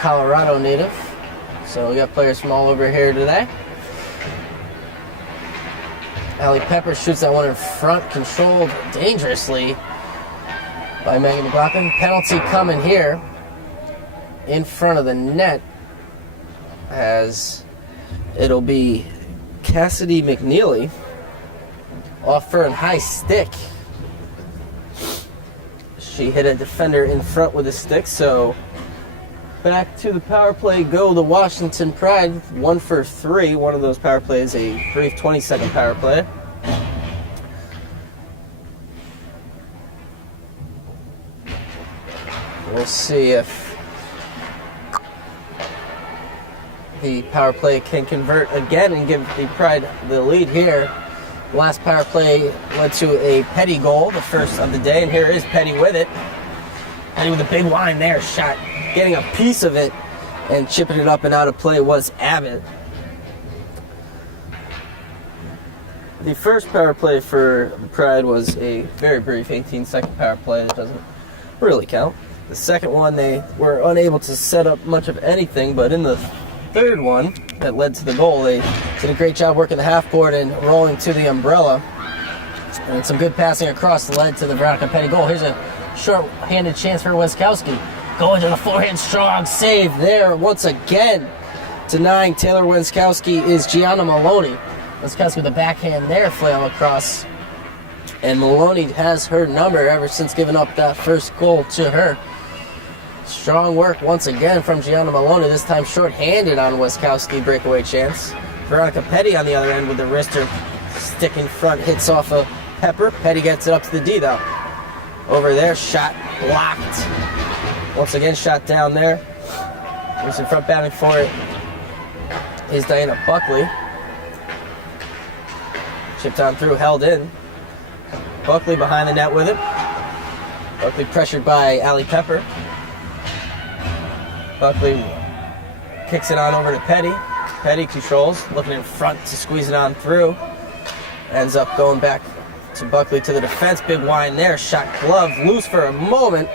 Colorado native. So we got players from all over here today. Allie Pepper shoots that one in front, controlled dangerously by Maggie McLaughlin. Penalty coming here in front of the net, as it'll be Cassidy McNeely off for a high stick. She hit a defender in front with a stick, so back to the power play go the Washington Pride. 1 for 3. One of those power plays, a brief 20-second power play. We'll see if the power play can convert again and give the Pride the lead here. Last power play led to a Petty goal, the first of the day, and here is Petty with it. Petty with a big line there, shot, getting a piece of it, and chipping it up and out of play was Abbott. The first power play for Pride was a very brief 18-second power play that doesn't really count. The second one, they were unable to set up much of anything, but in the third one that led to the goal, they did a great job working the half board and rolling to the umbrella. And some good passing across led to the Veronica Petty goal. Here's a short-handed chance for Weskowski. Going to the forehand, strong save there once again. Denying Taylor Weskowski is Gianna Maloney. Weskowski with a backhand there, flail across. And Maloney has her number ever since giving up that first goal to her. Strong work once again from Gianna Maloney, this time short-handed on Weskowski, breakaway chance. Veronica Petty on the other end with the wrister stick in front, hits off of Pepper. Petty gets it up to the D though. Over there, shot blocked. Once again, shot down there. Who's in front batting for it is Diana Buckley. Chipped on through, held in. Buckley behind the net with it. Buckley pressured by Allie Pepper. Buckley kicks it on over to Petty. Petty controls, looking in front to squeeze it on through. Ends up going back to Buckley to the defense. Big line there, shot glove, loose for a moment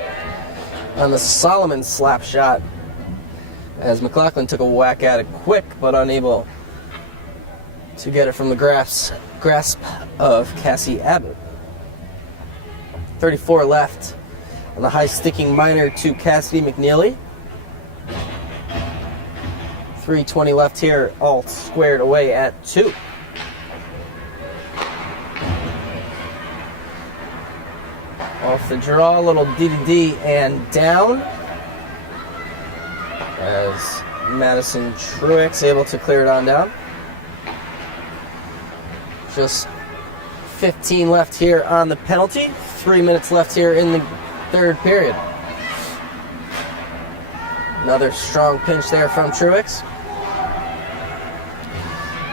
on the Solomon slap shot, as McLaughlin took a whack at it quick, but unable to get it from the grasp of Cassie Abbott. 34 left on the high sticking minor to Cassidy McNeely. 3:20 left here, all squared away at 2. Off the draw, a little D-to-D and down, as Madison Truex able to clear it on down. Just 15 left here on the penalty. 3 minutes left here in the third period. Another strong pinch there from Truex.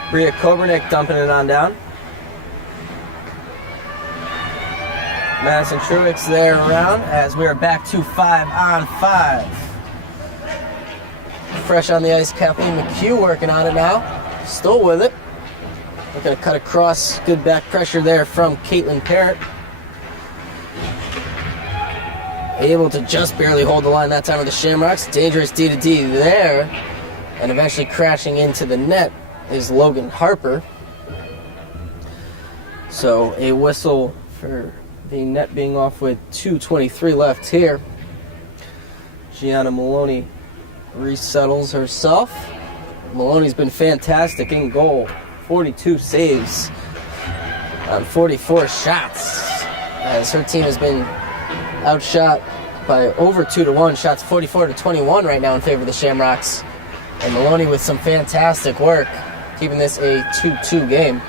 Bria Kobernick dumping it on down. Madison Truex there around, as we are back to 5-on-5. Fresh on the ice, Kathleen McHugh working on it now. Still with it. Looking to cut across. Good back pressure there from Caitlin Parrott. Able to just barely hold the line that time with the Shamrocks. Dangerous D-to-D there. And eventually crashing into the net is Logan Harper. So a whistle for the net being off with 2:23 left here. Gianna Maloney resettles herself. Maloney's been fantastic in goal. 42 saves on 44 shots, as her team has been outshot by over 2-1. Shots 44-21 right now in favor of the Shamrocks. And Maloney with some fantastic work, keeping this a 2-2 game.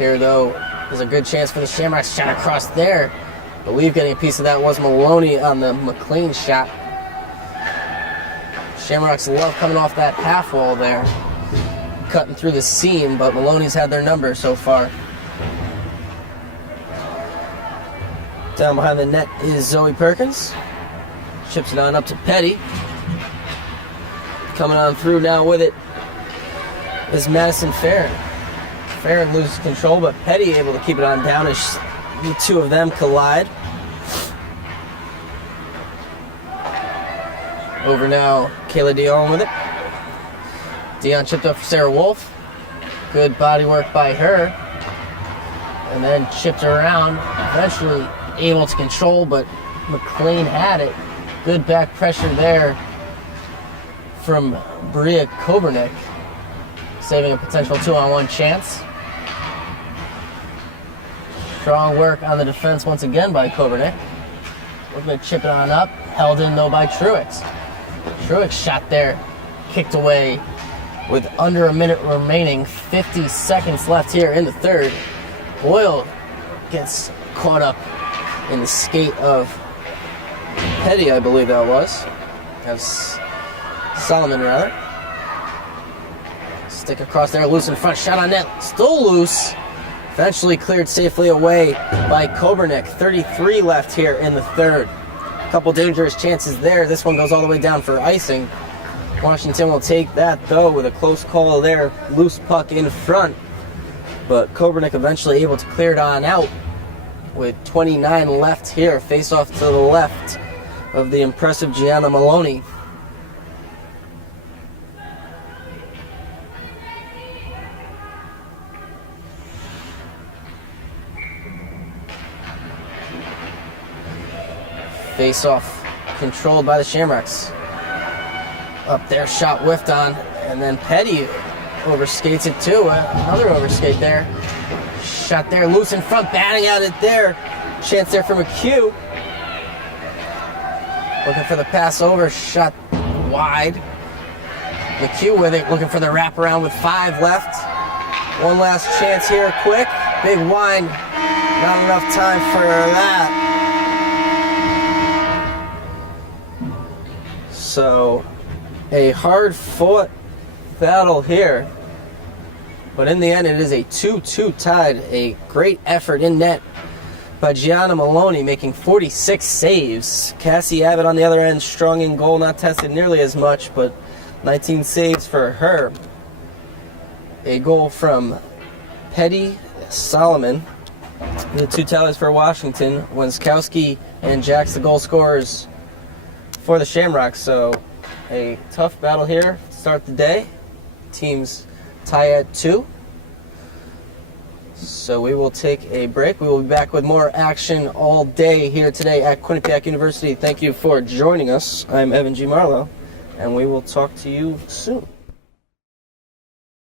Here, though, there's a good chance for the Shamrocks. Shot across there. I believe getting a piece of that was Maloney on the McLean shot. Shamrocks love coming off that half wall there, cutting through the seam, but Maloney's had their number so far. Down behind the net is Zoe Perkins. Chips it on up to Petty. Coming on through now with it is Madison Farron. Farron loses control, but Petty able to keep it on down as the two of them collide. Over now, Kayla Dion with it. Dion chipped up for Sarah Wolf. Good body work by her. And then chipped around. Eventually able to control, but McLean had it. Good back pressure there from Bria Kobernick, saving a potential 2-on-1 chance. Strong work on the defense once again by Kobernick. Looking to chip it on up. Held in though by Truex. Truex shot there, kicked away with under a minute remaining. 50 seconds left here in the third. Boyle gets caught up in the skate of Petty, I believe that was. As Solomon, rather. Stick across there, loose in front, shot on net, still loose. Eventually cleared safely away by Kobernick. 33 left here in the third. A couple dangerous chances there. This one goes all the way down for icing. Washington will take that, though, with a close call there. Loose puck in front. But Kobernick eventually able to clear it on out with 29 left here. Face off to the left of the impressive Gianna Maloney. Face off controlled by the Shamrocks. Up there, shot whiffed on, and then Petty overskates it too. Another overskate there. Shot there, loose in front, batting out it there. Chance there for McHugh. Looking for the pass over, shot wide. McHugh with it, looking for the wraparound with 5 left. One last chance here, quick. Big wind. Not enough time for that. So, a hard-fought battle here. But in the end, it is a 2-2 tied. A great effort in net by Gianna Maloney, making 46 saves. Cassie Abbott on the other end, strong in goal, not tested nearly as much, but 19 saves for her. A goal from Petty Solomon. The 2 tallies for Washington. Wenskowski and Jax, the goal scorers for the Shamrocks. So a tough battle here to start the day. Teams tie at 2. So we will take a break. We will be back with more action all day here today at Quinnipiac University. Thank you for joining us. I'm Evan G. Marlow, and we will talk to you soon.